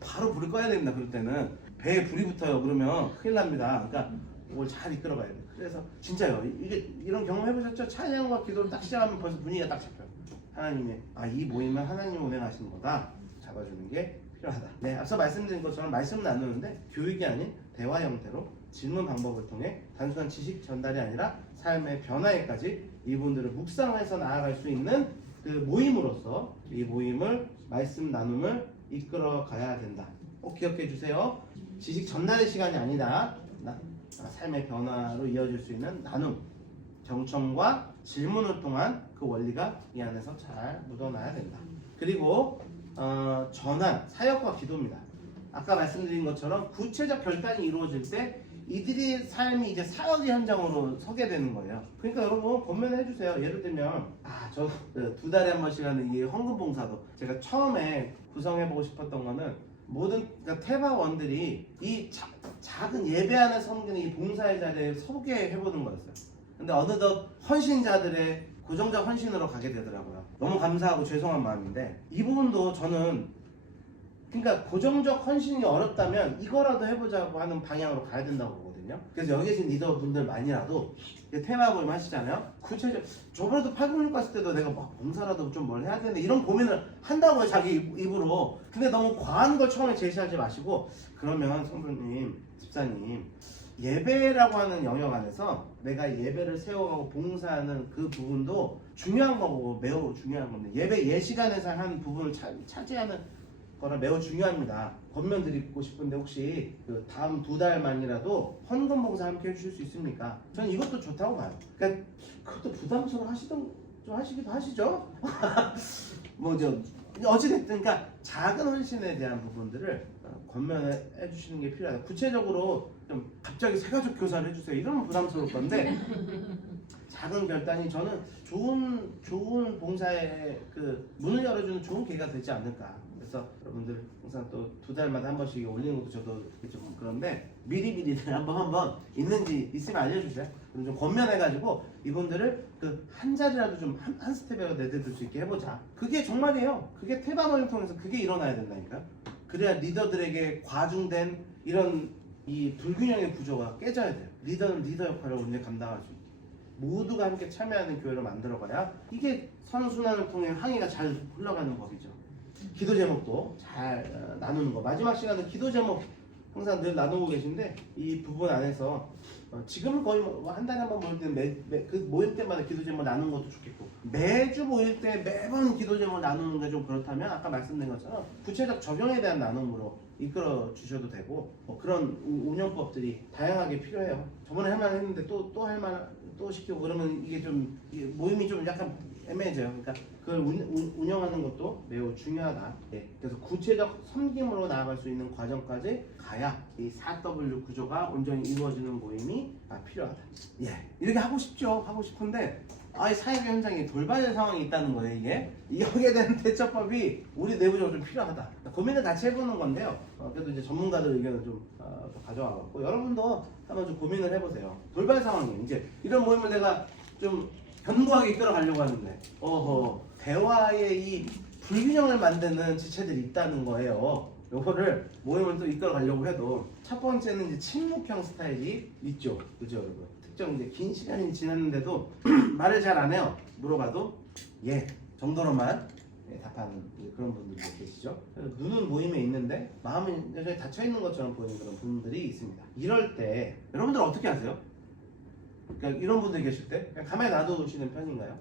바로 불을 꺼야 됩니다. 그럴 때는 배에 불이 붙어요. 그러면 큰일 납니다. 그러니까 이걸 잘 이끌어 가야 돼요. 그래서 진짜요. 이런 경험 해보셨죠? 찬양과 기도를 딱 시작하면 벌써 분위기가 딱 잡혀요. 하나님의 이 모임은 하나님 운행하시는 거다 잡아주는 게 필요하다. 네, 앞서 말씀드린 것처럼 말씀을 나누는데 교육이 아닌 대화 형태로 질문 방법을 통해 단순한 지식 전달이 아니라 삶의 변화에까지 이분들을 묵상해서 나아갈 수 있는 그 모임으로서 이 모임을 말씀 나눔을 이끌어 가야 된다. 꼭 기억해 주세요. 지식 전달의 시간이 아니다. 삶의 변화로 이어질 수 있는 나눔, 경청과 질문을 통한 그 원리가 이 안에서 잘 묻어나야 된다. 그리고 전환, 사역과 기도입니다. 아까 말씀드린 것처럼 구체적 결단이 이루어질 때 이들의 삶이 이제 사역의 현장으로 서게 되는 거예요. 그러니까 여러분 권면해 주세요. 예를 들면 저 2달에 한 번씩 하는 이 헌금 봉사도 제가 처음에 구성해보고 싶었던 거는 모든 그러니까 테바원들이 이 작은 예배 안에 섬기는 이 봉사의 자리에 서게 해보는 거였어요. 근데 어느덧 헌신자들의 고정적 헌신으로 가게 되더라고요. 너무 감사하고 죄송한 마음인데 이 부분도 저는 그러니까 고정적 헌신이 어렵다면 이거라도 해보자고 하는 방향으로 가야 된다고 보거든요. 그래서 여기 계신 리더분들만이라도 테마 모임 하시잖아요. 구체적 저번에도 806 갔을 때도 내가 막 봉사라도 좀 뭘 해야 되는데 이런 고민을 한다고요. 자기 입으로. 근데 너무 과한 걸 처음에 제시하지 마시고 그러면 성도님, 집사님 예배라고 하는 영역 안에서 내가 예배를 세워가고 봉사하는 그 부분도 중요한 거고 매우 중요한 건데 예배 예시간에서 한 부분을 차지하는 거라 매우 중요합니다. 권면 드리고 싶은데 혹시 그 다음 2달만이라도 헌금 봉사 함께 해주실 수 있습니까? 저는 이것도 좋다고 봐요. 그러니까 그것도 부담스러워 좀 하시기도 하시죠? 어찌됐든 그러니까 작은 헌신에 대한 부분들을 권면해 주시는 게 필요하다. 구체적으로 좀 갑자기 세가족 교사를 해주세요. 이러면 부담스러울 건데 작은 결단이 저는 좋은 봉사의 그 문을 열어주는 좋은 계기가 되지 않을까. 그래서 여러분들 항상 또 2달마다 한 번씩 올리는 것도 저도 좀 그런데 미리 한번 있는지 있으면 알려주세요. 그럼 좀 권면해가지고 이분들을 그 한 자리라도 좀 한 스텝이라도 내들 수 있게 해보자. 그게 정말이에요. 그게 테바 모임을 통해서 그게 일어나야 된다니까요. 그래야 리더들에게 과중된 이런 이 불균형의 구조가 깨져야 돼요. 리더는 리더 역할을 온전히 감당할 수 있게 모두가 함께 참여하는 교회를 만들어가야 이게 선순환을 통해 항해가 잘 흘러가는 법이죠. 기도 제목도 잘 나누는 거. 마지막 시간은 기도 제목 항상 늘 나누고 계신데 이 부분 안에서 지금은 거의 한 달에 한 번 모일 때 그 모일 때마다 기도 제목 나누는 것도 좋겠고 매주 모일 때 매번 기도 제목 나누는 게 좀 그렇다면 아까 말씀드린 것처럼 구체적 적용에 대한 나눔으로 이끌어 주셔도 되고 그런 운영법들이 다양하게 필요해요. 저번에 할만 했는데 또 할만 또 시키고 그러면 이게 좀 모임이 좀 약간 애매해져요. 그러니까 그걸 운영하는 것도 매우 중요하다. 그래서 구체적 섬김으로 나아갈 수 있는 과정까지 가야 이 4W 구조가 온전히 이루어지는 모임이 필요하다. 이렇게 하고 싶죠. 하고 싶은데 이 사회적 현장에 돌발 상황이 있다는 거예요. 이게 여기에 대한 대처법이 우리 내부적으로 좀 필요하다. 고민을 같이 해보는 건데요. 그래도 이제 전문가들 의견을 좀 가져와갖고 여러분도 한번 좀 고민을 해보세요. 돌발 상황이 이제 이런 모임을 내가 좀 견고하게 이끌어 가려고 하는데 대화의 이 불균형을 만드는 지체들이 있다는 거예요. 요거를 모임을 또 이끌어 가려고 해도 첫 번째는 이제 침묵형 스타일이 있죠. 그죠 여러분? 특정 이제 긴 시간이 지났는데도 말을 잘 안 해요. 물어봐도 예 정도로만 답하는 그런 분들도 계시죠. 눈은 모임에 있는데 마음은 여전히 닫혀 있는 것처럼 보이는 그런 분들이 있습니다. 이럴 때 여러분들 어떻게 하세요? 그러니까 이런 분들 계실 때 그냥 가만히 놔두시는 편인가요?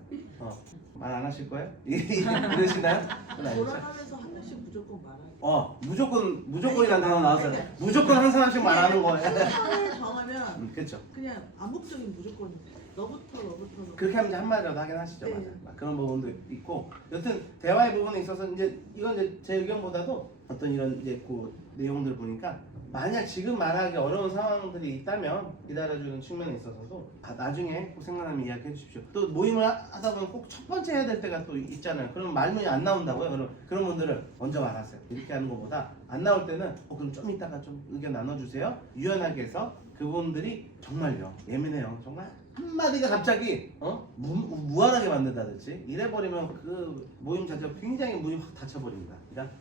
말 안 하실 거예요? 그러시나요? 그건 아니죠. 돌아가면서 한 번씩 무조건 말하고. 무조건이라는 단어 나왔어요. 무조건 한 사람씩 말하는 거예요. 선을 정하면 그렇죠. 그냥 암묵적인 무조건 너부터. 그렇게 하면 이제 한마디라도 하긴 하시죠. 네. 맞아요. 그런 부분도 있고, 여튼 대화의 부분에 있어서 이제 이건 이제 제 의견보다도 어떤 이런 이제 그 내용들 보니까 만약 지금 말하기 어려운 상황들이 있다면 기다려주는 측면에 있어서도 나중에 꼭 생각나면 이야기해 주십시오. 또 모임을 하다 보면 꼭 첫 번째 해야 될 때가 또 있잖아요. 그럼 말문이 안 나온다고요. 그런 분들은 먼저 말하세요. 이렇게 하는 것보다 안 나올 때는 그럼 좀 이따가 좀 의견 나눠주세요. 유연하게 해서 그분들이 정말요 예민해요. 정말 한마디가 갑자기 무한하게 만든다든지 이래버리면 그 모임 자체가 굉장히 문이 확 닫혀버립니다. 그러니까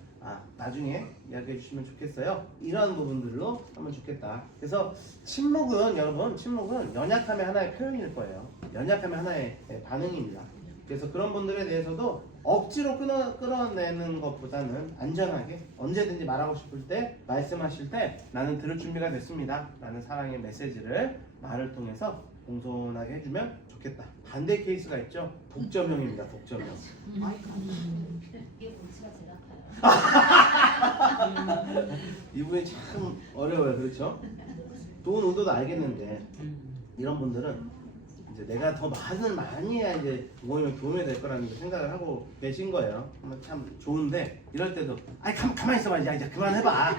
나중에 이야기해 주시면 좋겠어요. 이런 부분들로 하면 좋겠다. 그래서 침묵은 여러분 연약함의 하나의 표현일 거예요. 연약함의 하나의 반응입니다. 그래서 그런 분들에 대해서도 억지로 끌어내는 것보다는 안전하게 언제든지 말하고 싶을 때 말씀하실 때 나는 들을 준비가 됐습니다 라는 사랑의 메시지를 말을 통해서 공손하게 해주면 좋겠다. 반대 케이스가 있죠. 독점형입니다. 독점형. 이게 볼치가 제일 아파요. 이분이 참 어려워요. 그렇죠? 돈 의도도 알겠는데 이런 분들은 이제 내가 더 많이 해야 이제 모임에 도움이 될 거라는 생각을 하고 계신 거예요. 참 좋은데 이럴 때도 가만히 있어봐 이제 그만해봐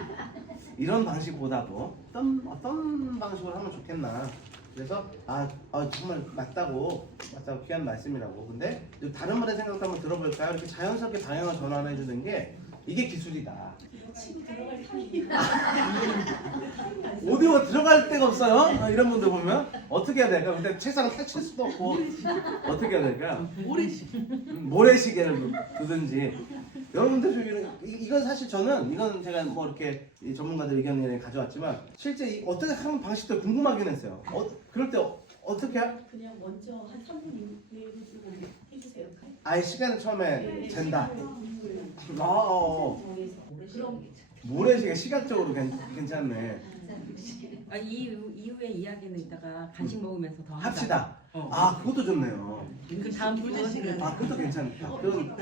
이런 방식보다도 어떤 방식으로 하면 좋겠나. 그래서 정말 맞다고 귀한 말씀이라고. 근데 다른 분의 생각도 한번 들어볼까요? 이렇게 자연스럽게 방향을 전환해 주는 게 이게 기술이다. 오디오 들어갈 데가 없어요? 이런 분들 보면 어떻게 해야 될까? 근데 책상을 탈칠 수도 없고 어떻게 해야 될까? 모래시계를 두든지. 여러분들 이건 사실 이건 제가 뭐 이렇게 전문가들 의견을 가져왔지만 실제 어떻게 하는 방식도 궁금하긴 했어요. 그럴 때 어떻게 그냥 먼저 한 3분 얘기해주고 해주세요. 아예 시간을 처음에 잰다. 그럼 모래시계 시각적으로 괜찮네. 이후에 이야기는 이따가 간식 먹으면서 더 합시다. 하자. 그것도 좋네요. 그 다음 분은 그것도 괜찮다. 그러니까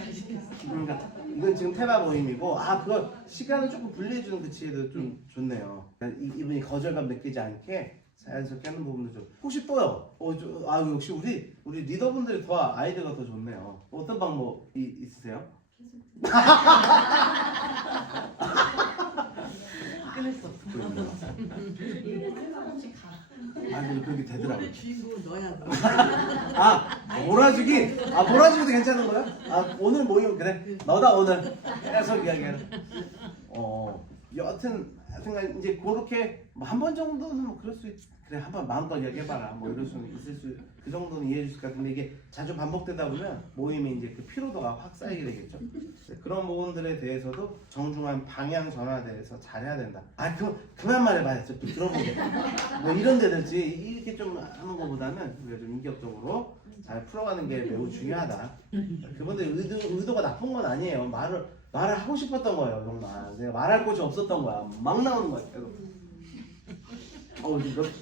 이건 지금 테마 모임이고 그거 시간을 조금 분리해주는 그 지혜도 좀 좋네요. 그러니까 이분이 거절감 느끼지 않게 자연스럽게 하는 부분도 좀. 혹시 또요? 역시 우리 리더분들이 더 아이디어가 더 좋네요. 어떤 방법이 있으세요? 끊을 수 없어. 그렇게 되더라고요. 오늘 주인공은 너야. 몰아주기? 몰아주기도 괜찮은 거야? 오늘 모임 그래? 너다 오늘. 계속 이야기하는. 여하튼 이제 그렇게 한 번 정도는 뭐 그럴 수 그래 한번 마음껏 이야기해봐라 뭐 이럴 수는 있을 그 정도는 이해해 주실 것 같은데 이게 자주 반복되다 보면 모임이 이제 그 피로도가 확 쌓이게 되겠죠. 그런 부분들에 대해서도 정중한 방향 전환에서 잘해야 된다. 그만 말해봐요. 좀 들어보게. 뭐 이런 데들지 이렇게 좀 하는 것보다는 우리가 좀 인격적으로 잘 풀어가는 게 매우 중요하다. 그분들 의도가 나쁜 건 아니에요. 말을 하고 싶었던 거예요. 정말 내가 말할 곳이 없었던 거야. 막 나오는 거야. 계속.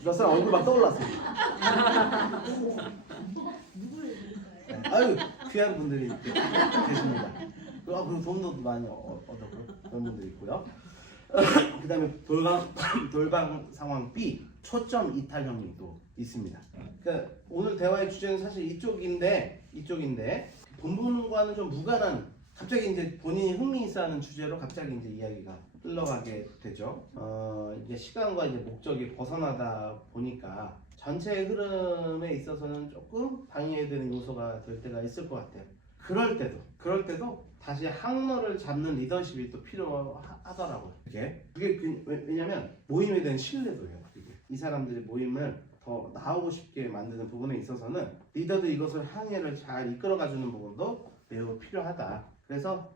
몇 사람 얼굴 막 떠올랐어. 귀한 분들이 계십니다. 그리고 돈도 많이 얻었고 그런 분들이 있고요. 그 다음에 돌방 상황 B 초점 이탈형이 또 있습니다. 그러니까 오늘 대화의 주제는 사실 이쪽인데 본문과는 좀 무관한 갑자기 이제 본인이 흥미있어하는 주제로 갑자기 이제 이야기가 흘러가게 되죠. 이제 시간과 이제 목적이 벗어나다 보니까 전체의 흐름에 있어서는 조금 방해되는 요소가 될 때가 있을 것 같아요. 그럴 때도 다시 항로를 잡는 리더십이 또 필요하더라고요. 그게 왜냐면 모임에 대한 신뢰도예요. 이 사람들이 모임을 더 나오고 싶게 만드는 부분에 있어서는 리더도 이것을 항해를 잘 이끌어가주는 부분도 매우 필요하다. 그래서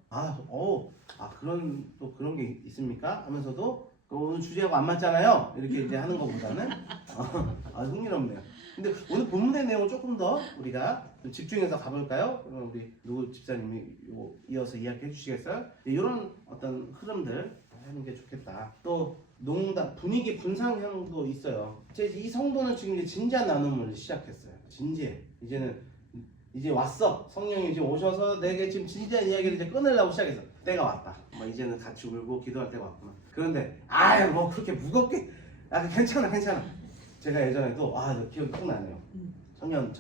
그런 게 있습니까? 하면서도 오늘 주제하고 안 맞잖아요. 이렇게 이제 하는 것보다는 흥미롭네요. 근데 오늘 본문의 내용을 조금 더 우리가 좀 집중해서 가볼까요? 그럼 우리 누구 집사님이 이어서 이야기해 주시겠어요? 이런 어떤 흐름들 하는 게 좋겠다. 또 농담 분위기 분상형도 있어요. 이 성도는 지금 이제 진지한 나눔을 시작했어요. 진지해. 이제 왔어. 성령이 이제 오셔서 내게 지금 진지한 이야기를 이제 끊으려고 시작했어. 때가 왔다. 이제는 같이 울고 기도할 때가 왔구나. 그런데 뭐 그렇게 무겁게 괜찮아. 제가 예전에도 기억이 꼭 나네요. 청년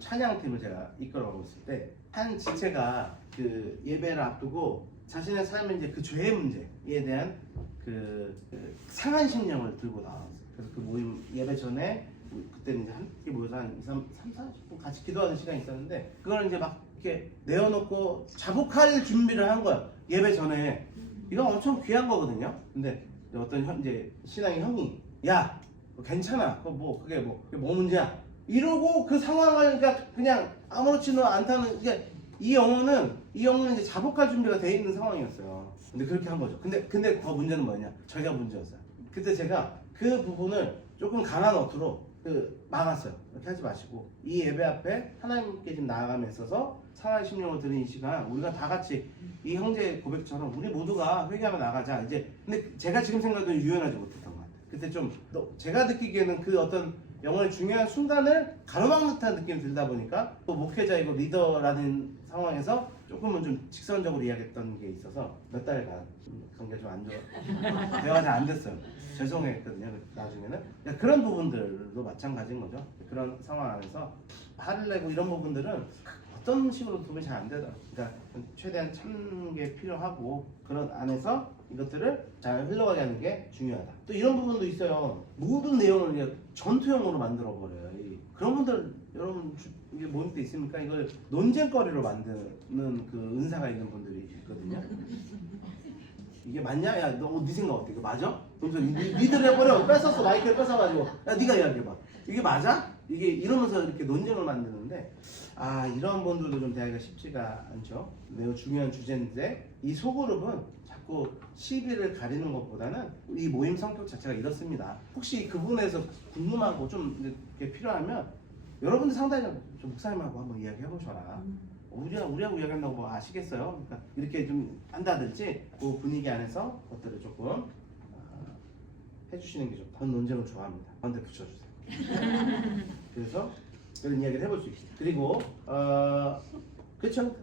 찬양팀을 제가 이끌어가고 있을 때 한 지체가 그 예배를 앞두고 자신의 삶의 이제 그 죄의 문제에 대한 그 상한 심령을 들고 나왔어요. 그래서 그 모임 예배 전에 그때는 이제 함께 모여서 한 30-40분 같이 기도하는 시간이 있었는데 그걸 이제 막 이렇게 내어놓고 자복할 준비를 한 거야. 예배 전에. 이거 엄청 귀한 거거든요. 근데 어떤 이제 신앙의 형이 야 괜찮아. 그게 뭐 문제야? 이러고 그 상황을 그냥 아무렇지도 않다는 이 영혼은 이제 자복할 준비가 돼 있는 상황이었어요. 근데 그렇게 한 거죠. 근데 더 문제는 뭐냐? 저희가 문제였어요. 그때 제가 그 부분을 조금 강한 어투로 막았어요. 이렇게 하지 마시고 이 예배 앞에 하나님께 지금 나아감에 있어서 상한 심령을 드는 이 시간 우리가 다 같이 이 형제의 고백처럼 우리 모두가 회개하며 나가자. 이제 근데 제가 지금 생각해도 유연하지 못했던 것 같아요. 그때 좀 제가 느끼기에는 그 어떤 영혼의 중요한 순간을 가로막는 듯한 느낌이 들다 보니까 또 목회자이고 리더라는 상황에서 조금은 좀 직선적으로 이야기했던 게 있어서 몇 달간 관계가 좀 안 좋아 대화가 잘 안 됐어요. 죄송했거든요. 나중에는 그런 부분들도 마찬가지인 거죠. 그런 상황 안에서 화를 내고 이런 부분들은 어떤 식으로 도움이 잘 안 되더라고요. 그러니까 최대한 참는 게 필요하고 그런 안에서 이것들을 잘 흘러가게 하는 게 중요하다. 또 이런 부분도 있어요. 모든 내용을 그냥 전투형으로 만들어 버려요. 그런 분들 여러분 이게 모임 때 있습니까? 이걸 논쟁거리로 만드는 그 은사가 있는 분들이 있거든요. 이게 맞냐? 야, 너 네 생각 어때? 이거 맞아? 그러면서 니들 해버려. 뺏었어. 마이크를 뺏어가지고 야, 네가 이야기해봐. 이게 맞아? 이게 이러면서 이렇게 논쟁을 만드는데 이런 분들도 좀 대하기가 쉽지가 않죠. 매우 중요한 주제인데 이 소그룹은 자꾸 시비를 가리는 것보다는 이 모임 성격 자체가 이렇습니다. 혹시 그 부분에서 궁금하고 좀 이렇게 필요하면 여러분들 상당히 좀 목사님하고 한번 이야기해보셔라. 우리하고 이야기한다고 뭐 아시겠어요? 그러니까 이렇게 좀 한다든지 그 분위기 안에서 그것들을 조금 해주시는 게 좋다. 저는 논쟁을 좋아합니다. 저한테 붙여주세요. 그래서 그런 이야기를 해볼 수 있어요. 그리고 그렇죠.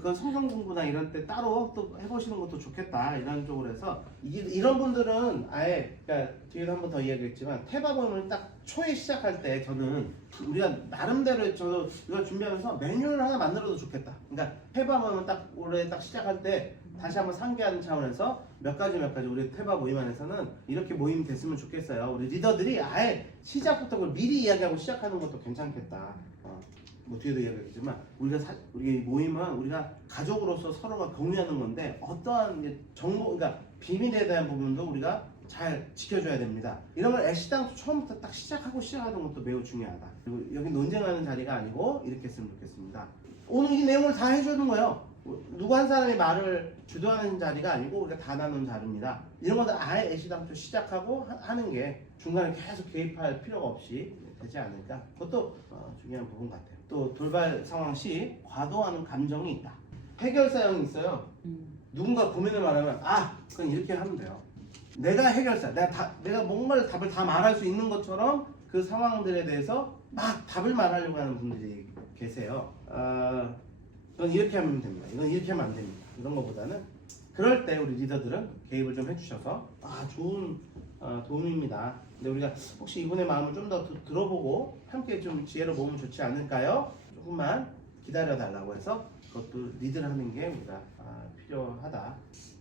그 성경 공부나 이런 때 따로 또 해보시는 것도 좋겠다 이런 쪽으로 해서 이런 분들은 아예 그러니까 뒤에도 한 번 더 이야기했지만 테바 모임을 딱 초에 시작할 때 저는 우리가 나름대로 이걸 준비하면서 매뉴얼을 하나 만들어도 좋겠다. 그러니까 테바 모임을 딱 올해 딱 시작할 때 다시 한번 상기하는 차원에서 몇 가지 우리 테바 모임 안에서는 이렇게 모임이 됐으면 좋겠어요. 우리 리더들이 아예 시작부터 그걸 미리 이야기하고 시작하는 것도 괜찮겠다. 뭐 뒤에도 이야기했지만 우리 모임은 우리가 가족으로서 서로가 공유하는 건데 어떠한 이제 정보, 그러니까 비밀에 대한 부분도 우리가 잘 지켜줘야 됩니다. 이런 걸 애시당초 처음부터 딱 시작하는 것도 매우 중요하다. 그리고 여기 논쟁하는 자리가 아니고 이렇게 했으면 좋겠습니다. 오늘 이 내용을 다 해주는 거예요. 누구 한 사람이 말을 주도하는 자리가 아니고 우리가 다 나누는 자리입니다. 이런 것들 아예 애시당초 시작하고 하는 게 중간에 계속 개입할 필요가 없이 되지 않을까. 그것도 중요한 부분 같아요. 또 돌발 상황 시 과도하는 감정이 있다. 해결사형이 있어요. 누군가 고민을 말하면 그건 이렇게 하면 돼요. 내가 해결사, 내가 뭔가를 답을 다 말할 수 있는 것처럼 그 상황들에 대해서 막 답을 말하려고 하는 분들이 계세요. 이건 이렇게 하면 됩니다. 이건 이렇게 하면 안 됩니다. 이런 것보다는 그럴 때 우리 리더들은 개입을 좀 해주셔서 좋은 도움입니다. 근데 우리가 혹시 이분의 마음을 좀 더 들어보고 함께 좀 지혜를 모으면 좋지 않을까요? 조금만 기다려달라고 해서 그것도 리드를 하는 게 우리가 필요하다.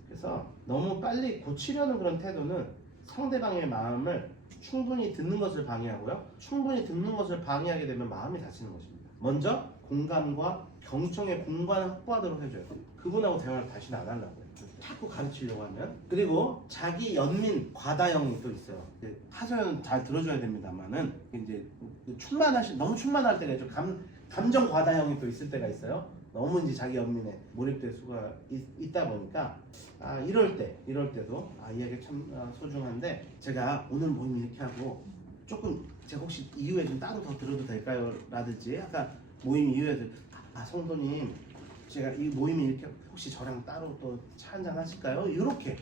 그래서 너무 빨리 고치려는 그런 태도는 상대방의 마음을 충분히 듣는 것을 방해하고요. 충분히 듣는 것을 방해하게 되면 마음이 다치는 것입니다. 먼저 공감과 경청의 공간을 확보하도록 해줘야 돼요. 그분하고 대화를 다시는 안 하려고요. 자꾸 가르치려고 하면. 그리고 자기 연민 과다형이 또 있어요. 하소연 잘 들어줘야 됩니다만은 이제 너무 충만할 때가 좀 감정 과다형이 또 있을 때가 있어요. 너무 이제 자기 연민에 몰입될 수가 있다 보니까 이럴 때도 이야기 참 소중한데 제가 오늘 모임 이렇게 하고 조금 제가 혹시 이후에 좀 따로 더 들어도 될까요? 라든지 아까 모임 이후에도 성도님 제가 이 모임이 이렇게 혹시 저랑 따로 또 차 한잔 하실까요? 이렇게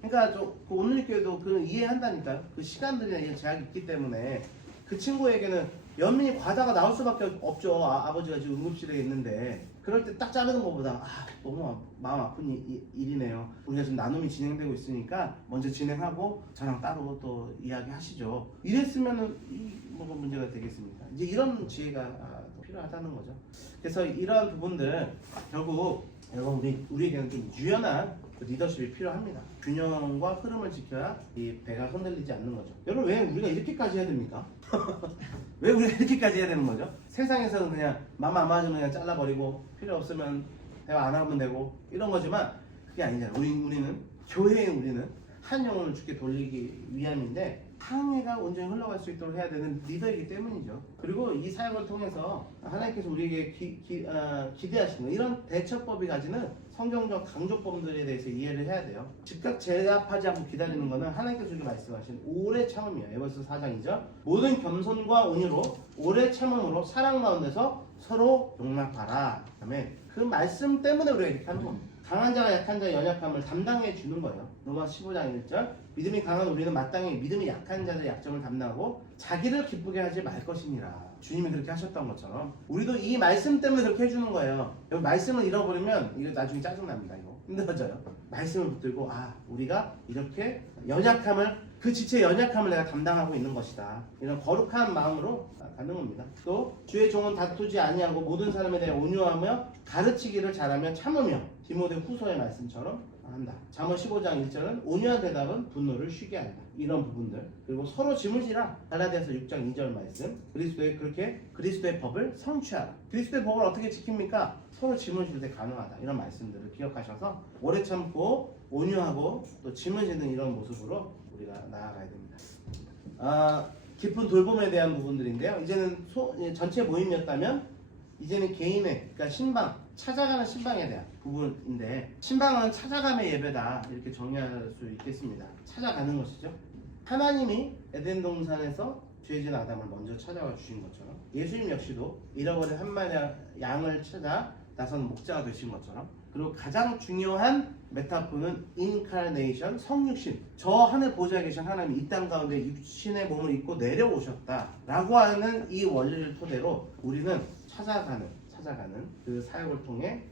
그러니까 그 오늘 교회도 그 이해한다니까요. 그 시간들이나 제약이 있기 때문에 그 친구에게는 연민이 과다가 나올 수밖에 없죠. 아버지가 지금 응급실에 있는데 그럴 때 딱 자르는 것보다 너무 마음 아픈 일이네요. 우리가 지금 나눔이 진행되고 있으니까 먼저 진행하고 저랑 따로 또 이야기하시죠. 이랬으면은 뭐가 문제가 되겠습니까? 이제 이런 지혜가 필요하다는 거죠. 그래서 이러한 부분들 결국 여러분 우리에게는 좀 유연한 리더십이 필요합니다. 균형과 흐름을 지켜야 이 배가 흔들리지 않는 거죠. 여러분 왜 우리가 이렇게까지 해야 됩니까? 왜 우리가 이렇게까지 해야 되는 거죠? 세상에서는 그냥 맘 안 맞으면 그냥 잘라버리고 필요 없으면 대화 안 하면 되고 이런 거지만 그게 아니잖아요. 우리는 교회에 우리는 한 영혼을 주께 돌리기 위함인데 항해가 온전히 흘러갈 수 있도록 해야 되는 리더이기 때문이죠. 그리고 이 사역을 통해서 하나님께서 우리에게 기대하시는 이런 대처법이 가지는 성경적 강조법들에 대해서 이해를 해야 돼요. 즉각 제압하지 않고 기다리는 것은 하나님께서 우리가 말씀하신 오래 참음이에요. 에베소 4장 2절 모든 겸손과 온유로 오래 참음으로 사랑 가운데서 서로 용납하라. 그다음에 그 말씀 때문에 우리가 이렇게 하는 겁니다. 강한 자가 약한 자의 연약함을 담당해 주는 거예요. 로마서 15장 1절 믿음이 강한 우리는 마땅히 믿음이 약한 자들의 약점을 담당하고 자기를 기쁘게 하지 말 것이니라. 주님이 그렇게 하셨던 것처럼 우리도 이 말씀 때문에 그렇게 해주는 거예요. 여기 말씀을 잃어버리면 이거 나중에 짜증납니다. 이거 힘들어져요. 말씀을 붙들고 우리가 이렇게 그 지체의 연약함을 내가 담당하고 있는 것이다. 이런 거룩한 마음으로 가는 겁니다. 또 주의 종은 다투지 아니하고 모든 사람에 대해 온유하며 가르치기를 잘하며 참으며 디모데 후서의 말씀처럼 한다. 잠언 15장 1절은 온유한 대답은 분노를 쉬게 한다. 이런 부분들 그리고 서로 짐을 지라. 갈라디아서 6장 2절 말씀 그리스도의 법을 성취하라. 그리스도의 법을 어떻게 지킵니까? 서로 짐을 질 때 가능하다. 이런 말씀들을 기억하셔서 오래 참고 온유하고 또 짐을 지는 이런 모습으로 우리가 나아가야 됩니다. 깊은 돌봄에 대한 부분들인데요. 이제는 전체 모임이었다면 이제는 개인의 그러니까 찾아가는 신방에 대한 부분인데 신방은 찾아감의 예배다 이렇게 정의할 수 있겠습니다. 찾아가는 것이죠. 하나님이 에덴 동산에서 죄진 아담을 먼저 찾아와 주신 것처럼 예수님 역시도 잃어버린 한 마리 양을 찾아 나선 목자가 되신 것처럼 그리고 가장 중요한 메타포는 인카네이션 성육신 저 하늘 보좌에 계신 하나님이 이 땅 가운데 육신의 몸을 입고 내려오셨다 라고 하는 이 원리를 토대로 우리는 찾아가는 그 사역을 통해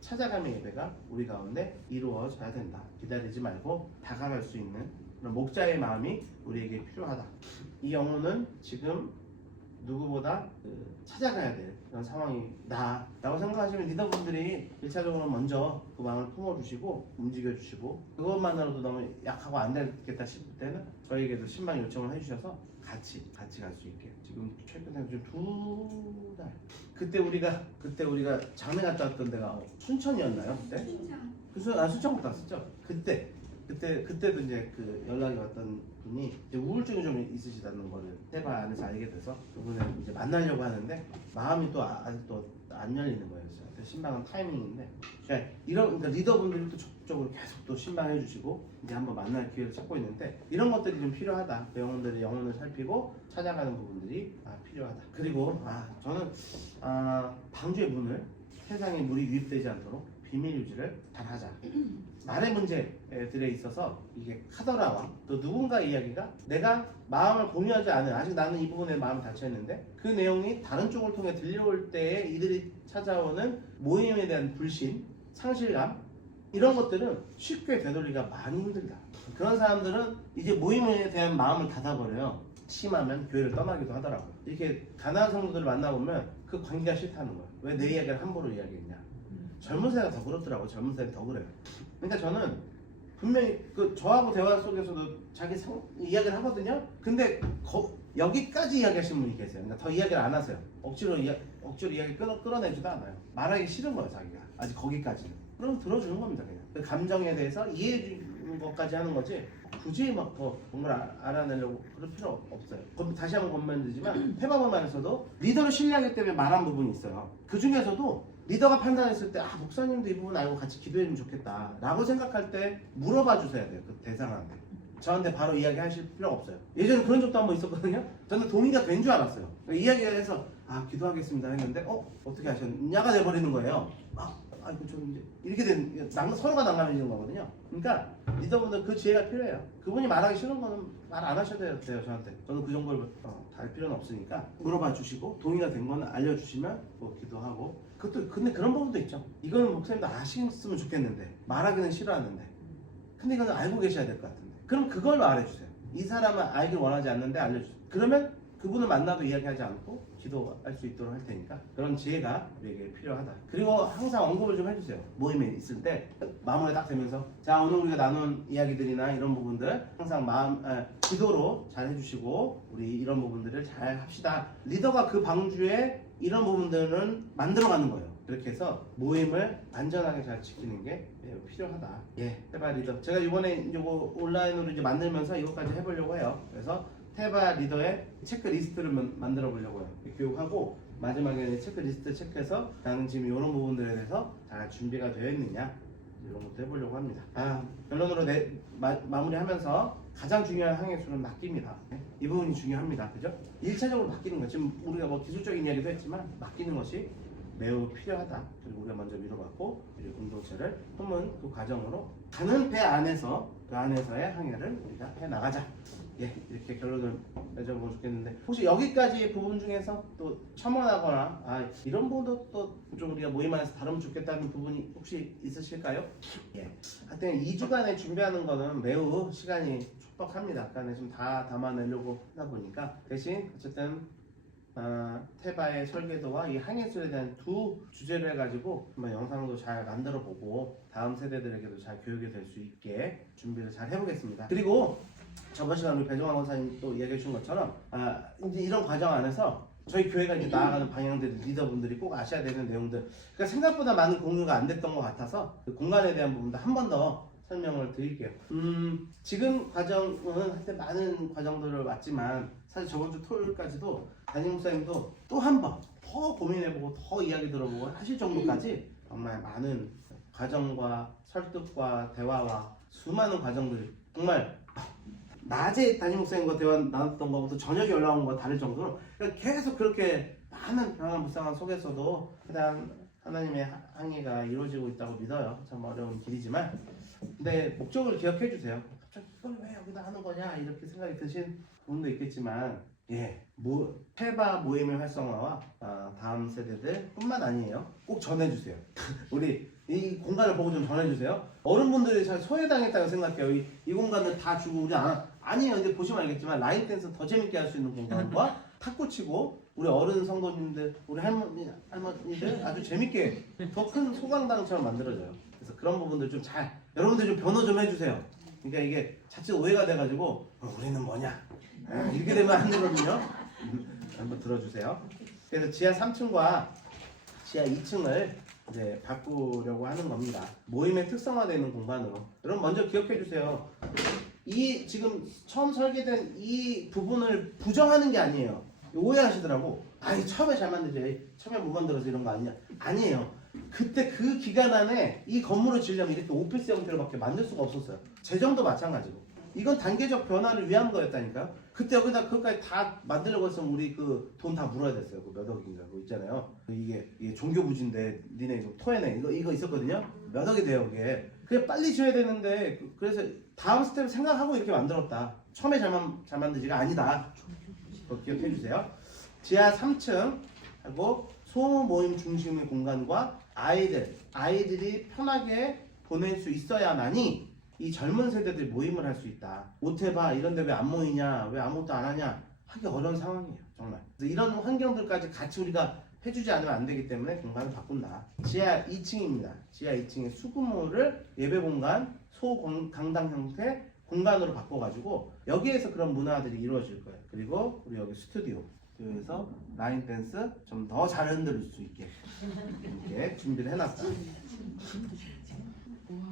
찾아감의 예배가 우리 가운데 이루어져야 된다. 기다리지 말고 다가갈 수 있는 그런 목자의 마음이 우리에게 필요하다. 이 영혼은 지금 누구보다 찾아가야 될 그런 상황이다 라고 생각하시면 리더분들이 1차적으로 먼저 그 마음을 품어주시고 움직여주시고 그것만으로도 너무 약하고 안 되겠다 싶을 때는 저희에게도 신방 요청을 해주셔서 같이 갈 수 있게 지금 최근에 좀 2달 그때 우리가 장례 갔다 왔던 데가 순천이었나요? 그때? 순천 갔다 왔었죠? 그때도 이제 그 연락이 왔던 분이 이제 우울증이 좀 있으시다는 거를 세바 안에서 알게 돼서 그분을 이제 만나려고 하는데 마음이 또 아직도 안 열리는 거예요. 신방은 타이밍인데 그러니까 리더분들이 또 적극적으로 계속 또 신방해 주시고 이제 한번 만날 기회를 찾고 있는데 이런 것들이 좀 필요하다. 그 영혼들의 영혼을 살피고 찾아가는 부분들이 필요하다. 그리고 저는 방주의 문을 세상에 물이 유입되지 않도록 비밀 유지를 잘하자. 말의 문제들에 있어서 이게 카더라와 또 누군가 이야기가 내가 마음을 공유하지 않은 아직 나는 이 부분에 마음이 닫혀있는데 그 내용이 다른 쪽을 통해 들려올 때에 이들이 찾아오는 모임에 대한 불신, 상실감 이런 것들은 쉽게 되돌리기가 많이 힘들다. 그런 사람들은 이제 모임에 대한 마음을 닫아버려요. 심하면 교회를 떠나기도 하더라고요. 이렇게 가난한 성도들을 만나보면 그 관계가 싫다는 거예요. 왜 내 이야기를 함부로 이야기했냐. 젊은 세대가 더 그렇더라고요. 젊은 세대가 더 그래요. 그러니까 저는 분명히 저하고 대화 속에서도 자기 이야기를 하거든요. 근데 여기까지 이야기하시는 분이 계세요. 그러니까 더 이야기를 안 하세요. 억지로 이야기 끌어내지도 않아요. 말하기 싫은 거예요. 자기가 아직 거기까지는. 그럼 들어주는 겁니다. 그냥 그 감정에 대해서 이해해 주는 것까지 하는 거지 굳이 막 더 뭔가 알아내려고 그럴 필요 없어요. 다시 한번 권면드리지만 페바범 안에서도 리더를 신뢰하기 때문에 말한 부분이 있어요. 그 중에서도 리더가 판단했을 때 목사님도 이 부분 알고 같이 기도해주면 좋겠다 라고 생각할 때 물어봐 주셔야 돼요. 그 대상한테. 저한테 바로 이야기하실 필요가 없어요. 예전에 그런 적도 한번 있었거든요. 저는 동의가 된 줄 알았어요. 이야기를 해서 기도하겠습니다 했는데 어떻게 하셨냐가 돼버리는 거예요. 아이고 저는 이제 이렇게 된 서로가 난감해지는 거거든요. 그러니까 리더분들 그 지혜가 필요해요. 그분이 말하기 싫은 거는 말 안 하셔도 돼요 저한테. 저는 그 정보를 달 필요는 없으니까 물어봐 주시고 동의가 된 거는 알려주시면 뭐 기도하고. 그것도 근데 그런 부분도 있죠. 이거는 목사님도 아셨으면 좋겠는데 말하기는 싫어하는데 근데 이거는 알고 계셔야 될 것 같은데 그럼 그걸 말해주세요. 이 사람은 알길 원하지 않는데 알려주세요. 그러면 그분을 만나도 이야기하지 않고 기도할 수 있도록 할 테니까 그런 지혜가 우리에게 필요하다. 그리고 항상 언급을 좀 해주세요. 모임에 있을 때 마무리 딱 되면서 자 오늘 우리가 나눈 이야기들이나 이런 부분들 항상 기도로 잘 해주시고 우리 이런 부분들을 잘 합시다. 리더가 그 방주에 이런 부분들은 만들어가는 거예요. 그렇게 해서 모임을 안전하게 잘 지키는 게 매우 필요하다. 테바 리더. 제가 이번에 이거 온라인으로 이제 만들면서 이것까지 해보려고 해요. 그래서 테바 리더의 체크리스트를 만들어 보려고 해요. 교육하고 마지막에 체크리스트 체크해서 나는 지금 이런 부분들에 대해서 잘 준비가 되어 있느냐 이런 것도 해보려고 합니다. 결론으로 마무리하면서 가장 중요한 항해수는 맡깁니다. 이 부분이 중요합니다. 그죠? 1차적으로 맡기는 거. 지금 우리가 뭐 기술적인 이야기도 했지만 맡기는 것이 매우 필요하다. 그리고 우리가 먼저 밀어받고 우리 공동체를 품은 그 과정으로 가는 배 안에서 그 안에서의 항해를 우리가 해나가자. 이렇게 결론을 맺어보면 좋겠는데 혹시 여기까지 부분 중에서 또 첨언하거나 이런 부분도 또 좀 우리가 모임 안에서 다루면 좋겠다는 부분이 혹시 있으실까요? 하여튼 2주간에 준비하는 거는 매우 시간이 촉박합니다. 아까 좀 다 담아내려고 하다 보니까 대신 어쨌든 테바의 설계도와 이 항해술에 대한 두 주제를 해가지고 한번 영상도 잘 만들어보고 다음 세대들에게도 잘 교육이 될 수 있게 준비를 잘 해보겠습니다. 그리고 저번 시간 우리 배종환 원사님 또 이야기해 주신 것처럼 이제 이런 과정 안에서 저희 교회가 이제 나아가는 방향들 리더분들이 꼭 아셔야 되는 내용들 그러니까 생각보다 많은 공유가 안 됐던 것 같아서 그 공간에 대한 부분도 한 번 더 설명을 드릴게요. 지금 과정은 한때 많은 과정들을 왔지만 사실 저번 주 토요일까지도 담임 목사님도 또 한 번 더 고민해보고 더 이야기 들어보고 하실 정도까지 정말 많은 과정과 설득과 대화와 수많은 과정들이 정말 낮에 담임 목사님과 대화 나눴던 것보다 저녁에 올라온 거 다를 정도로 계속 그렇게 많은 변화한 불쌍한 속에서도 그냥 하나님의 항해가 이루어지고 있다고 믿어요. 참 어려운 길이지만 근데 목적을 기억해 주세요. 갑자기 이걸 왜 여기다 하는 거냐 이렇게 생각이 드신 부분도 있겠지만 테바 모임의 활성화와 다음 세대들 뿐만 아니에요. 꼭 전해주세요. 우리 이 공간을 보고 좀 전해주세요. 어른분들이 잘 소외당했다고 생각해요. 이 공간을 다 주고 우리 아니에요. 이제 보시면 알겠지만 라인 댄스 더 재밌게 할 수 있는 공간과 탁구 치고 우리 어른 성도님들 우리 할머니들 아주 재밌게 더 큰 소강당처럼 만들어져요. 그래서 그런 부분들 좀 잘 여러분들 좀 변호 좀 해주세요. 그러니까 이게 자칫 오해가 돼가지고 우리는 뭐냐 이렇게 되면 안 되거든요. 한번 들어주세요. 그래서 지하 3층과 지하 2층을 이제 바꾸려고 하는 겁니다. 모임의 특성화되는 공간으로. 여러분 먼저 기억해 주세요. 이 지금 처음 설계된 이 부분을 부정하는 게 아니에요. 오해하시더라고. 처음에 잘 만들지. 처음에 못 만들어서 이런 거 아니냐. 아니에요. 그때 그 기간 안에 이 건물을 지으려면 이렇게 오피스 형태로밖에 만들 수가 없었어요. 재정도 마찬가지고. 이건 단계적 변화를 위한 거였다니까요. 그때 여기다 그것까지 다 만들려고 했으면 우리 그 돈 다 물어야 됐어요. 그 몇 억인가 그거 있잖아요. 이게 종교 부지인데 니네 이거 토해내 이거 있었거든요. 몇 억이 돼요 그게. 그게 빨리 지어야 되는데 그래서 다음 스텝을 생각하고 이렇게 만들었다. 처음에 잘 만들지가 아니다. 그거 기억해 주세요. 지하 3층 하고 소모임 중심의 공간과 아이들이 편하게 보낼 수 있어야만이 이 젊은 세대들이 모임을 할 수 있다. 오테바 이런 데 왜 안 모이냐 왜 아무것도 안 하냐 하기 어려운 상황이에요 정말. 그래서 이런 환경들까지 같이 우리가 해주지 않으면 안 되기 때문에 공간을 바꾼다. 지하 2층입니다. 지하 2층의 수구모를 예배 공간 소강당 형태 공간으로 바꿔가지고 여기에서 그런 문화들이 이루어질 거예요. 그리고 우리 여기 스튜디오에서 라인 댄스 좀 더 잘 흔들 수 있게 이렇게 준비를 해놨다.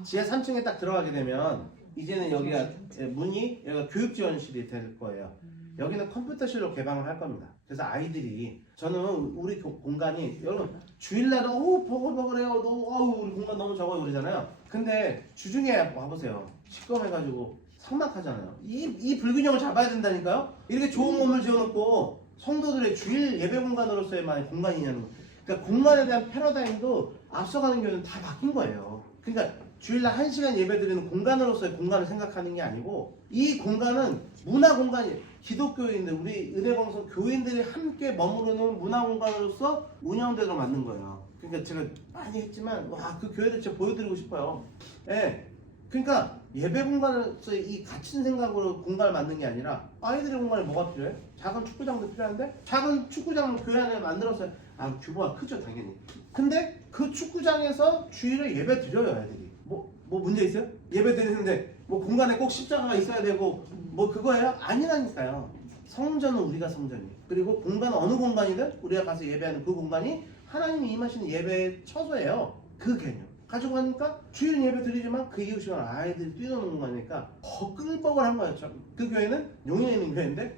지하 3층에 딱 들어가게 되면 이제는 여기가 문이 여기가 교육지원실이 될 거예요. 여기는 컴퓨터실로 개방을 할 겁니다. 그래서 아이들이 저는 우리 공간이 여러분 주일날 버글버글해요. 우리 공간 너무 적어요 그러잖아요. 근데 주중에 와보세요. 시꺼매가지고 삭막하잖아요. 이 불균형을 잡아야 된다니까요. 이렇게 좋은 건물 지어놓고 성도들의 주일 예배 공간으로서의만의 공간이냐는 거. 그러니까 공간에 대한 패러다임도 앞서가는 교회는 다 바뀐 거예요. 그러니까 주일날 1시간 예배 드리는 공간으로서의 공간을 생각하는 게 아니고 이 공간은 문화 공간이 기독교인들 우리 은혜방송 교인들이 함께 머무르는 문화 공간으로서 운영되도록 만든 거예요. 그러니까 제가 많이 했지만 와 그 교회를 진짜 보여드리고 싶어요. 예. 그러니까 예배 공간에서 이 갇힌 생각으로 공간을 만든 게 아니라 아이들의 공간에 뭐가 필요해? 작은 축구장도 필요한데 작은 축구장을 교회 안에 만들었어요. 규모가 크죠 당연히. 근데 그 축구장에서 주일에 예배 드려요 애들이. 뭐 문제 있어요? 예배 드리는데 뭐 공간에 꼭 십자가가 있어야 되고 뭐 그거예요? 아니라니까요. 성전은 우리가 성전이에요. 그리고 공간은 어느 공간이든 우리가 가서 예배하는 그 공간이 하나님이 임하시는 예배의 처소예요. 그 개념 가지고 가니까 주일 예배 드리지만 그 이후 시간 아이들이 뛰노는 공간이니까 버글버글한 거예요. 그 교회는 용인에 있는 교회인데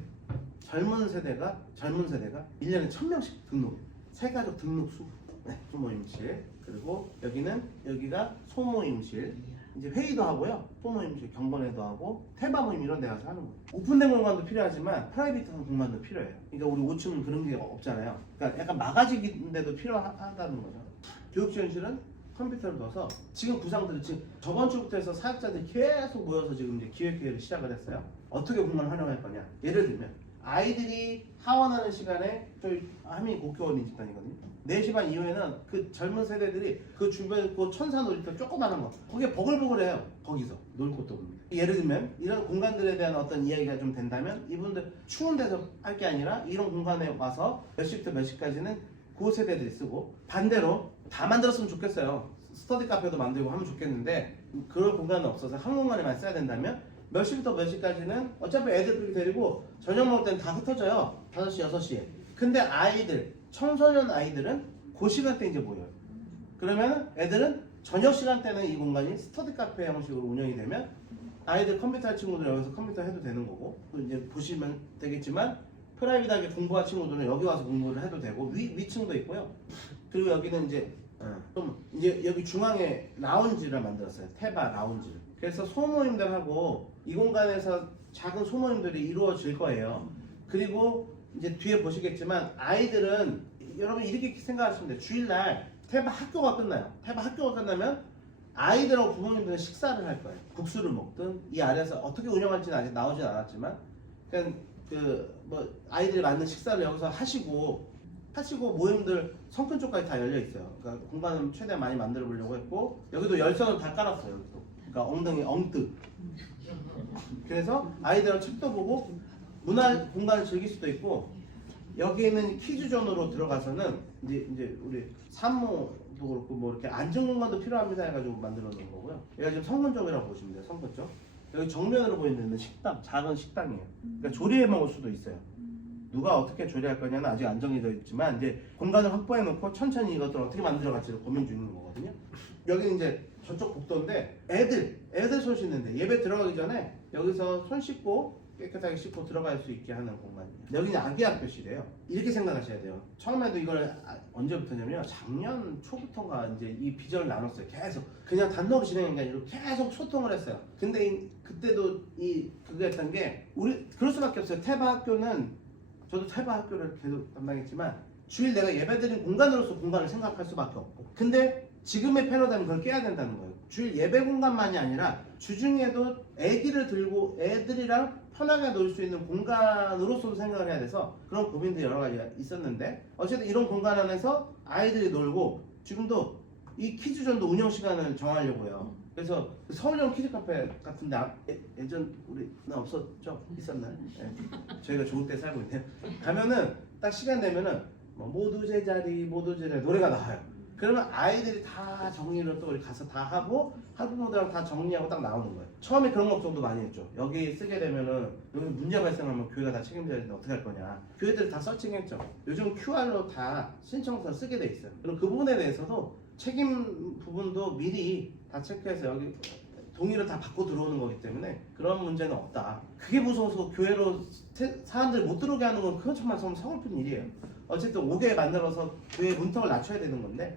젊은 세대가 1년에 1000명씩 등록해요. 세가족 등록수. 네, 소모임실. 그리고 여기가 소모임실. 이제 회의도 하고요. 소모임실 경건회도 하고 테마 모임 이런 데 가서 하는 거예요. 오픈된 공간도 필요하지만 프라이빗한 공간도 필요해요. 그러니까 우리 5층은 그런 게 없잖아요. 그러니까 약간 막아지기인데도 필요하다는 거죠. 교육지원실은 컴퓨터를 넣어서 지금 구상들은 지금 저번 주부터 해서 사역자들이 계속 모여서 지금 이제 기획회의를 시작을 했어요. 어떻게 공간을 활용할 거냐. 예를 들면 아이들이 하원하는 시간에 저희 하민이 고교원인 집단이거든요. 4시 반 이후에는 그 젊은 세대들이 그 주변 그 천사 놀이터 조그마한 거 거기에 버글버글해요. 거기서 놀 곳도 없는데. 예를 들면 이런 공간들에 대한 어떤 이야기가 좀 된다면 이분들 추운 데서 할 게 아니라 이런 공간에 와서 몇 시부터 몇 시까지는 그 세대들이 쓰고 반대로 다 만들었으면 좋겠어요. 스터디 카페도 만들고 하면 좋겠는데 그런 공간은 없어서 한 공간에만 써야 된다면 몇 시부터 몇 시까지는 어차피 애들 데리고 저녁 먹을 때는 다 흩어져요. 5시, 6시에. 근데 아이들, 청소년 아이들은 그 시간대 이제 모여요. 그러면 애들은 저녁 시간대는 이 공간이 스터디 카페 형식으로 운영이 되면 아이들 컴퓨터 할 친구들 여기서 컴퓨터 해도 되는 거고 또 이제 보시면 되겠지만 프라이빗하게 공부할 친구들은 여기 와서 공부를 해도 되고 위층도 있고요. 그리고 여기는 이제 이제 여기 중앙에 라운지를 만들었어요. 테바 라운지를. 그래서 소모임들하고 이 공간에서 작은 소모임들이 이루어질 거예요. 그리고 이제 뒤에 보시겠지만 아이들은 여러분 이렇게 생각하시면 돼요. 주일날 테바 학교가 끝나요. 테바 학교가 끝나면 아이들하고 부모님들은 식사를 할 거예요. 국수를 먹든 이 아래에서 어떻게 운영할지는 아직 나오진 않았지만 그냥 뭐 아이들이 맞는 식사를 여기서 하시고 모임들 성큰 쪽까지 다 열려 있어요. 그러니까 공간을 최대한 많이 만들어 보려고 했고 여기도 열선을 다 깔았어요. 여기도. 그러니까 엉덩이 엉뜨. 그래서 아이들은 책도 보고 문화 공간을 즐길 수도 있고 여기는 퀴즈존으로 들어가서는 이제 우리 산모도 그렇고 뭐 이렇게 앉은 공간도 필요합니다 해가지고 만들어 놓은 거고요. 여기가 지금 성근 쪽이라고 보시면 돼요. 성근 쪽. 여기 정면으로 보이는 데는 식당, 작은 식당이에요. 그러니까 조리해 먹을 수도 있어요. 누가 어떻게 조리할 거냐는 아직 안 정해져 있지만 이제 공간을 확보해 놓고 천천히 이것들을 어떻게 만들어 갈지를 고민 중인 거거든요. 여기는 이제 저쪽 복도인데 애들 손 씻는데 예배 들어가기 전에 여기서 손 씻고 깨끗하게 씻고 들어갈 수 있게 하는 공간이에요. 여기는 아기 학교실이에요. 이렇게 생각하셔야 돼요. 처음에도 이걸 언제부터냐면 작년 초부터가 이제 이 비전을 나눴어요. 계속 그냥 단독 진행한 게 아니라 계속 소통을 했어요. 근데 그때도 그거 했던 게 우리 그럴 수밖에 없어요. 테바 학교는 저도 테바 학교를 계속 담당했지만 주일 내가 예배드린 공간으로서 공간을 생각할 수밖에 없고 근데 지금의 패러다임은 그걸 깨야 된다는 거예요. 주일 예배 공간만이 아니라 주중에도 아기를 들고 애들이랑 편하게 놀 수 있는 공간으로서도 생각을 해야 돼서 그런 고민들이 여러 가지가 있었는데 어쨌든 이런 공간 안에서 아이들이 놀고 지금도 이 퀴즈존도 운영 시간을 정하려고요. 그래서 서울형 퀴즈 카페 같은데 예전 우리 없었죠? 있었나요? 네. 저희가 좋은 때 살고 있네요. 가면은 딱 시간 되면은 뭐 모두 제자리 노래가 나와요. 그러면 아이들이 다 정리를 또 우리 가서 다 하고 학부모들하고 다 정리하고 딱 나오는 거예요. 처음에 그런 걱정도 많이 했죠. 여기 쓰게 되면은 여기 문제 발생하면 교회가 다 책임져야 되는데 어떻게 할 거냐. 교회들이 다 서칭했죠. 요즘 QR로 다 신청서 쓰게 돼 있어요. 그럼 그 부분에 대해서도 책임 부분도 미리 다 체크해서 여기 동의를 다 받고 들어오는 거기 때문에 그런 문제는 없다. 그게 무서워서 교회로 사람들이 못 들어오게 하는 건 그건 정말 서글픈 일이에요. 어쨌든 오게 만들어서 교회 문턱을 낮춰야 되는 건데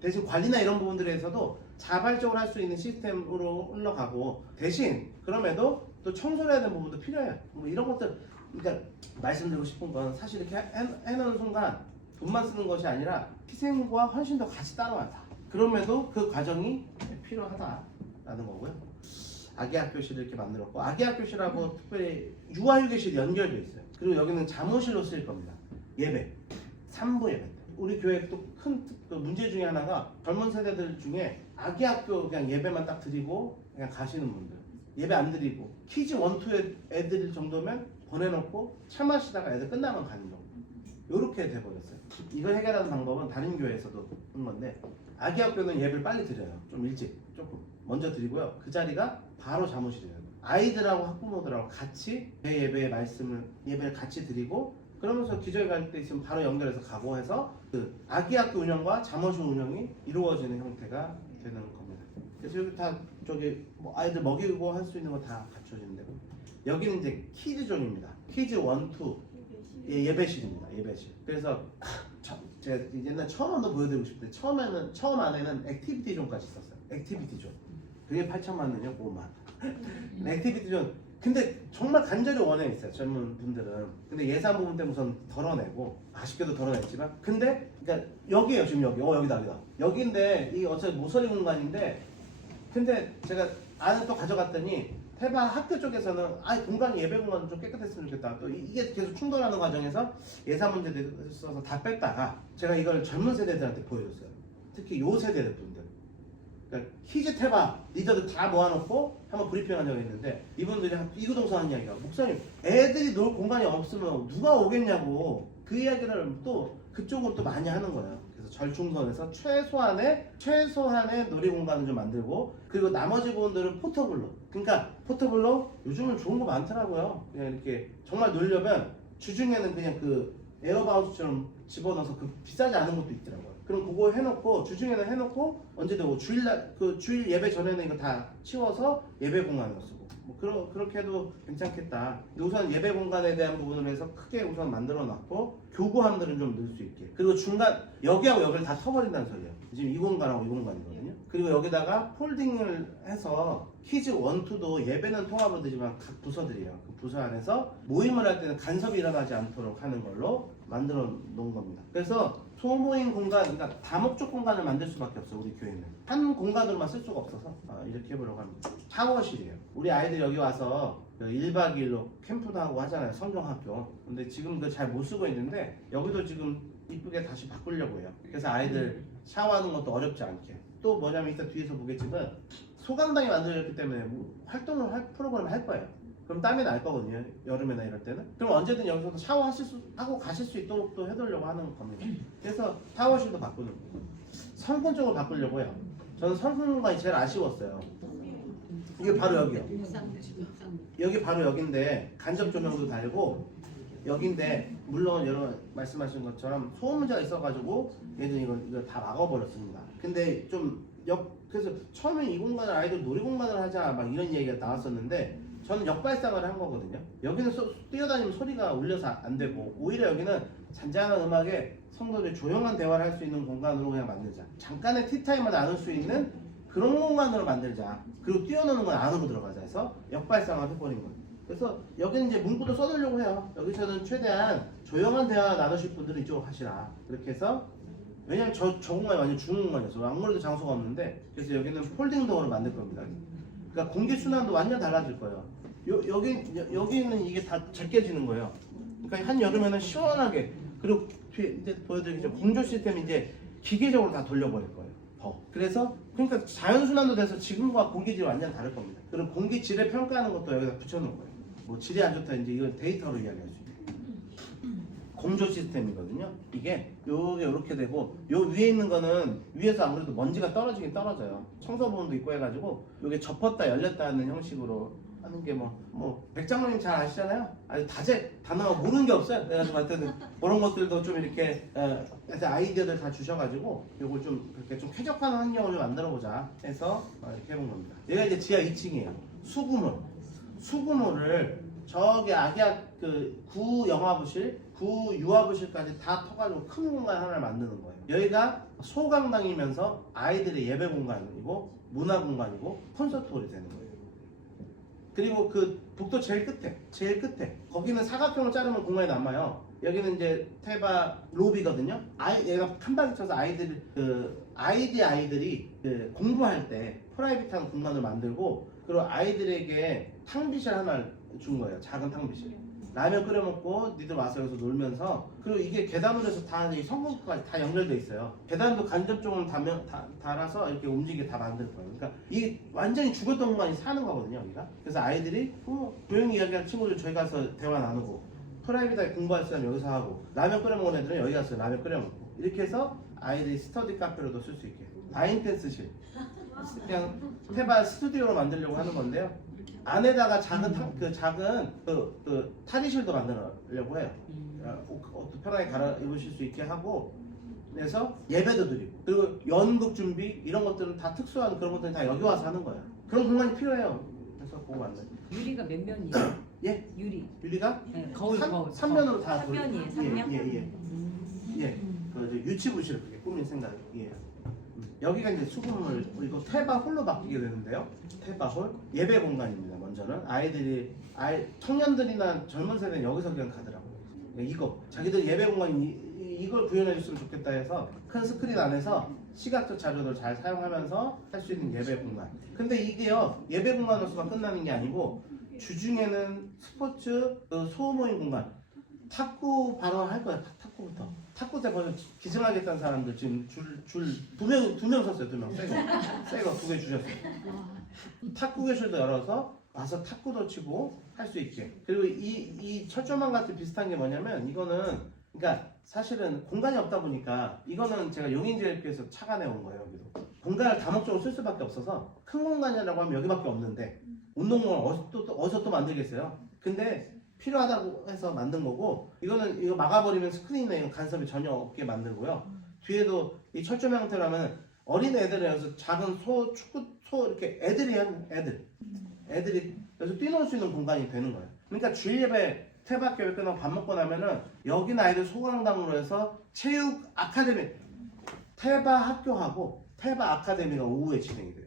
대신 관리나 이런 부분들에서도 자발적으로 할 수 있는 시스템으로 흘러가고 대신 그럼에도 또 청소를 해야 되는 부분도 필요해요. 뭐 이런 것들 그러니까 말씀드리고 싶은 건 사실 이렇게 해놓은 순간 돈만 쓰는 것이 아니라 희생과 헌신도 같이 따라왔다. 그럼에도 그 과정이 필요하다라는 거고요. 아기학교실을 이렇게 만들었고 아기학교실하고 특별히 유아휴게실이 연결되어 있어요. 그리고 여기는 잠옷실로 쓰일 겁니다. 예배, 3부 예배. 우리 교회 또 큰 문제 중에 하나가 젊은 세대들 중에 아기학교 그냥 예배만 딱 드리고 그냥 가시는 분들, 예배 안 드리고 키즈 1, 2의 애들 정도면 보내놓고 차 마시다가 애들 끝나면 가는 거. 이렇게 돼버렸어요. 이걸 해결하는 방법은 다른 교회에서도 한 건데 아기학교는 예배를 빨리 드려요. 좀 일찍 조금 먼저 드리고요. 그 자리가 바로 잠옷이래요. 아이들하고 학부모들하고 같이 예배의 말씀을 예배를 같이 드리고 그러면서 기저귀 갈 때 있으면 바로 연결해서 가고 해서 그 아기학교 운영과 잠옷실 운영이 이루어지는 형태가 되는 겁니다. 그래서 여기 다 저기 뭐 아이들 먹이고 할 수 있는 거 다 갖춰지는 데고 여기는 이제 키즈존입니다. 키즈 1, 2 예배실입니다. 예배실. 그래서 제가 옛날 처음 한번 보여드리고 싶은데 처음 안에는 액티비티 존까지 있었어요. 액티비티 존. 그게 8천만 원이요, 5만. 액티비티 존. 근데 정말 간절히 원해 있어요. 젊은 분들은. 근데 예산 부분 때문에 우선 덜어내고 아쉽게도 덜어냈지만 근데 그러니까 여기에요 지금 여기. 여기다. 여기인데 이 어차피 모서리 공간인데 근데 제가 안을 또 가져갔더니 태바 학교 쪽에서는 공간이 예배 공간 좀 깨끗했으면 좋겠다. 또 이게 계속 충돌하는 과정에서 예산 문제도 있어서 다 뺐다가 제가 이걸 젊은 세대들한테 보여줬어요. 특히 요 세대들 분들. 그러니까 키즈 태바 리더들 다 모아놓고 한번 브리핑한 적이 있는데 이분들이 이구동성 하는 이야기가 목사님 애들이 놀 공간이 없으면 누가 오겠냐고 그 이야기를 또 그쪽으로 또 많이 하는 거예요. 그래서 절충선에서 최소한의 놀이공간을 좀 만들고 그리고 나머지 부분들은 포터블로. 그러니까 포터블로 요즘은 좋은 거 많더라고요. 그냥 이렇게 정말 놀려면 주중에는 그냥 그 에어바우스처럼 집어넣어서 그 비싸지 않은 것도 있더라고요. 그럼 그거 해놓고 주중에는 해놓고 언제든 뭐 주일 예배 전에는 이거 다 치워서 예배 공간으로 쓰고 뭐 그렇게 해도 괜찮겠다. 근데 우선 예배 공간에 대한 부분을 해서 크게 우선 만들어놨고 교구함들은 좀 넣을 수 있게. 그리고 중간 여기하고 여기를 다 서버린다는 소리예요. 지금 이 공간하고 이 공간이거든요. 그리고 여기다가 폴딩을 해서 키즈 1, 2도 예배는 통합으로 되지만 각 부서들이에요. 그 부서 안에서 모임을 할 때는 간섭이 일어나지 않도록 하는 걸로 만들어 놓은 겁니다. 그래서 소모임 공간, 그러니까 다목적 공간을 만들 수밖에 없어요. 우리 교회는 한 공간으로만 쓸 수가 없어서 이렇게 해보려고 합니다. 샤워실이에요. 우리 아이들 여기 와서 1박 2일로 캠프도 하고 하잖아요. 성경학교. 근데 지금 그 잘 못 쓰고 있는데 여기도 지금 이쁘게 다시 바꾸려고 해요. 그래서 아이들 샤워하는 것도 어렵지 않게. 또 뭐냐면 이따 뒤에서 보겠지만 소강당이 만들어졌기 때문에 뭐 활동을 할 프로그램을 할 거예요. 그럼 땀이 날 거거든요. 여름이나 이럴 때는. 그럼 언제든 여기서도 하고 가실 수 있도록 또 해두려고 하는 겁니다. 그래서 샤워실도 바꾸는 거예요. 성분적으로 바꾸려고 해요. 저는 성분 공간이 제일 아쉬웠어요. 이게 바로 여기요. 여기 바로 여기인데 간접 조명도 달고 여기인데 물론 여러 말씀하신 것처럼 소음 문제가 있어가지고 얘는 이거 다 막아버렸습니다. 근데 그래서 처음에 이 공간을 아이들 놀이공간을 하자 막 이런 얘기가 나왔었는데 저는 역발상을 한 거거든요. 여기는 뛰어다니면 소리가 울려서 안 되고 오히려 여기는 잔잔한 음악에 성도들이 조용한 대화를 할 수 있는 공간으로 그냥 만들자. 잠깐의 티타임을 나눌 수 있는 그런 공간으로 만들자. 그리고 뛰어노는 건 안으로 들어가자 해서 역발상을 해버린 거예요. 그래서 여기는 이제 문구도 써놓으려고 해요. 여기서는 최대한 조용한 대화 나누실 분들은 이쪽으로 하시라. 그렇게 해서 왜냐면 저 공간이 완전 죽은 공간이었어요. 아무래도 장소가 없는데 그래서 여기는 폴딩 도어를 만들 겁니다. 그러니까 공기 순환도 완전 달라질 거예요. 여기는 이게 다 제껴지는 거예요. 그러니까 한 여름에는 시원하게 그리고 뒤에 이제 보여드리겠죠. 공조 시스템이 이제 기계적으로 다 돌려버릴 거예요. 그래서 그러니까 자연 순환도 돼서 지금과 공기질이 완전 다를 겁니다. 그리고 공기질을 평가하는 것도 여기다 붙여놓은 거예요. 뭐 질이 안 좋다 이제 이걸 데이터로 이야기할 수 있는 공조 시스템이거든요. 이게 요게 이렇게 되고 요 위에 있는 거는 위에서 아무래도 먼지가 떨어지긴 떨어져요. 청소 부분도 있고 해가지고 요게 접었다 열렸다 하는 형식으로 하는 게 뭐 백장모님 잘 아시잖아요. 아주 단어가 모르는 게 없어요. 그래가지고 하여튼 그런 것들도 좀 이렇게 아이디어들 다 주셔가지고 요걸 좀 그렇게 좀 쾌적한 환경을 좀 만들어보자 해서 이렇게 해본 겁니다. 얘가 이제 지하 2층이에요. 수구물을 저기 아기약 그 구영화부실, 구유아부실까지 다 터가지고 큰 공간 하나를 만드는 거예요. 여기가 소강당이면서 아이들의 예배 공간이고 문화 공간이고 콘서트홀이 되는 거예요. 그리고 그 복도 제일 끝에 거기는 사각형을 자르면 공간이 남아요. 여기는 이제 테바 로비거든요. 얘가 칸막이 쳐서 아이들이 그 공부할 때 프라이빗한 공간을 만들고, 그리고 아이들에게 탕비실 하나 준 거예요. 작은 탕비실. 라면 끓여 먹고 니들 와서 여기서 놀면서, 그리고 이게 계단으로 해서 다 이 성공까지 다 연결돼 있어요. 계단도 간접적으로 달아서 이렇게 움직이게 다 만들 거예요. 그러니까 이 완전히 죽었던 공간이 사는 거거든요, 여기가. 그래서 아이들이 조용히 이야기하는 친구들 저희 가서 대화 나누고, 프라이빗하게 공부할 시간 여기서 하고, 라면 끓여 먹는 애들은 여기 가서 라면 끓여 먹고, 이렇게 해서 아이들이 스터디 카페로도 쓸 수 있게 라인댄스실, 그냥 테바 스튜디오로 만들려고 하는 건데요. 안에다가 작은 탈의실도 만들려고 해요. 옷도 편하게 갈아입으실 수 있게 하고, 그래서 예배도 드리고, 그리고 연극 준비 이런 것들은 다 특수한 그런 것들은 다 여기 와서 하는 거예요. 그런 공간이 필요해요. 그래서 보고 왔는데. 유리가 몇 면이에요? 예? 유리가? 네, 거울. 3면으로 다. 3면이에요, 3면? 예. 그 유치부실 그렇게 꾸민 생각이에요. 여기가 이제 수금을 이거 테바홀로 바뀌게 되는데요. 테바홀 예배 공간입니다. 먼저는 청년들이나 젊은 세대는 여기서 그냥 가더라고요. 이거 자기들 예배 공간 이걸 구현해 줬으면 좋겠다 해서 큰 스크린 안에서 시각적 자료를 잘 사용하면서 할 수 있는 예배 공간. 근데 이게요, 예배 공간으로서만 끝나는 게 아니고 주중에는 스포츠, 소모임 공간, 탁구 바로 할 거야. 탁구부터. 탁구 때 벌써 기증하겠다는 사람들 지금 두 명 섰어요. 2명. 새거 2개 주셨어요. 탁구 교실도 열어서 와서 탁구도 치고 할 수 있게. 그리고 이 철조망 같은 비슷한 게 뭐냐면, 이거는 그러니까 사실은 공간이 없다 보니까, 이거는 제가 용인제일교에서 착안해 온 거예요. 여기도 공간을 다목적으로 쓸 수밖에 없어서 큰 공간이라고 하면 여기밖에 없는데, 운동공을 어디서 또 만들겠어요. 근데 필요하다고 해서 만든 거고, 이거 막아버리면 스크린에 간섭이 전혀 없게 만들고요. 뒤에도 이 철조망 형태로 하면 어린 애들이 여기서 작은 축구 이렇게 애들이 여기서 뛰놀 수 있는 공간이 되는 거예요. 그러니까 주일 예배 테바 교회 끝나고 밥 먹고 나면은 여기는 아이들 소강당으로 해서 체육 아카데미, 테바 학교하고 테바 아카데미가 오후에 진행이 돼요.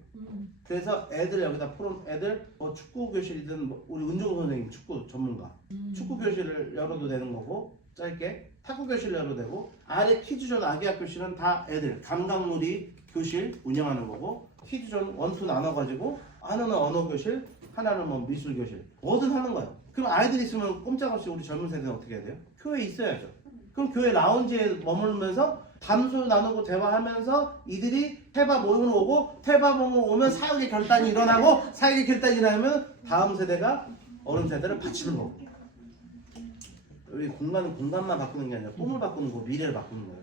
그래서 애들 여기다 애들 축구 교실이든 우리 은종우 선생님 축구 전문가 축구 교실을 열어도 되는 거고, 짧게 탁구 교실 열어도 되고, 아래 키즈존 아기학 교실은 다 애들 감각놀이 교실 운영하는 거고, 키즈존 1, 2 나눠가지고 하나는 언어 교실, 하나는 뭐 미술 교실, 뭐든 하는 거예요. 그럼 아이들 있으면 꼼짝없이 우리 젊은 세대는 어떻게 해야 돼요? 교회에 있어야죠. 그럼 교회 라운지에 머물면서 담소 나누고 대화하면서 이들이 테바 모임을 오고, 테바 모임 오면 사역의 결단이 일어나고, 사역의 결단이 일어나면 다음 세대가 어른 세대를 바치는 거고. 여기 공간은 공간만 바꾸는 게 아니라 꿈을 바꾸는 거고 미래를 바꾸는 거예요.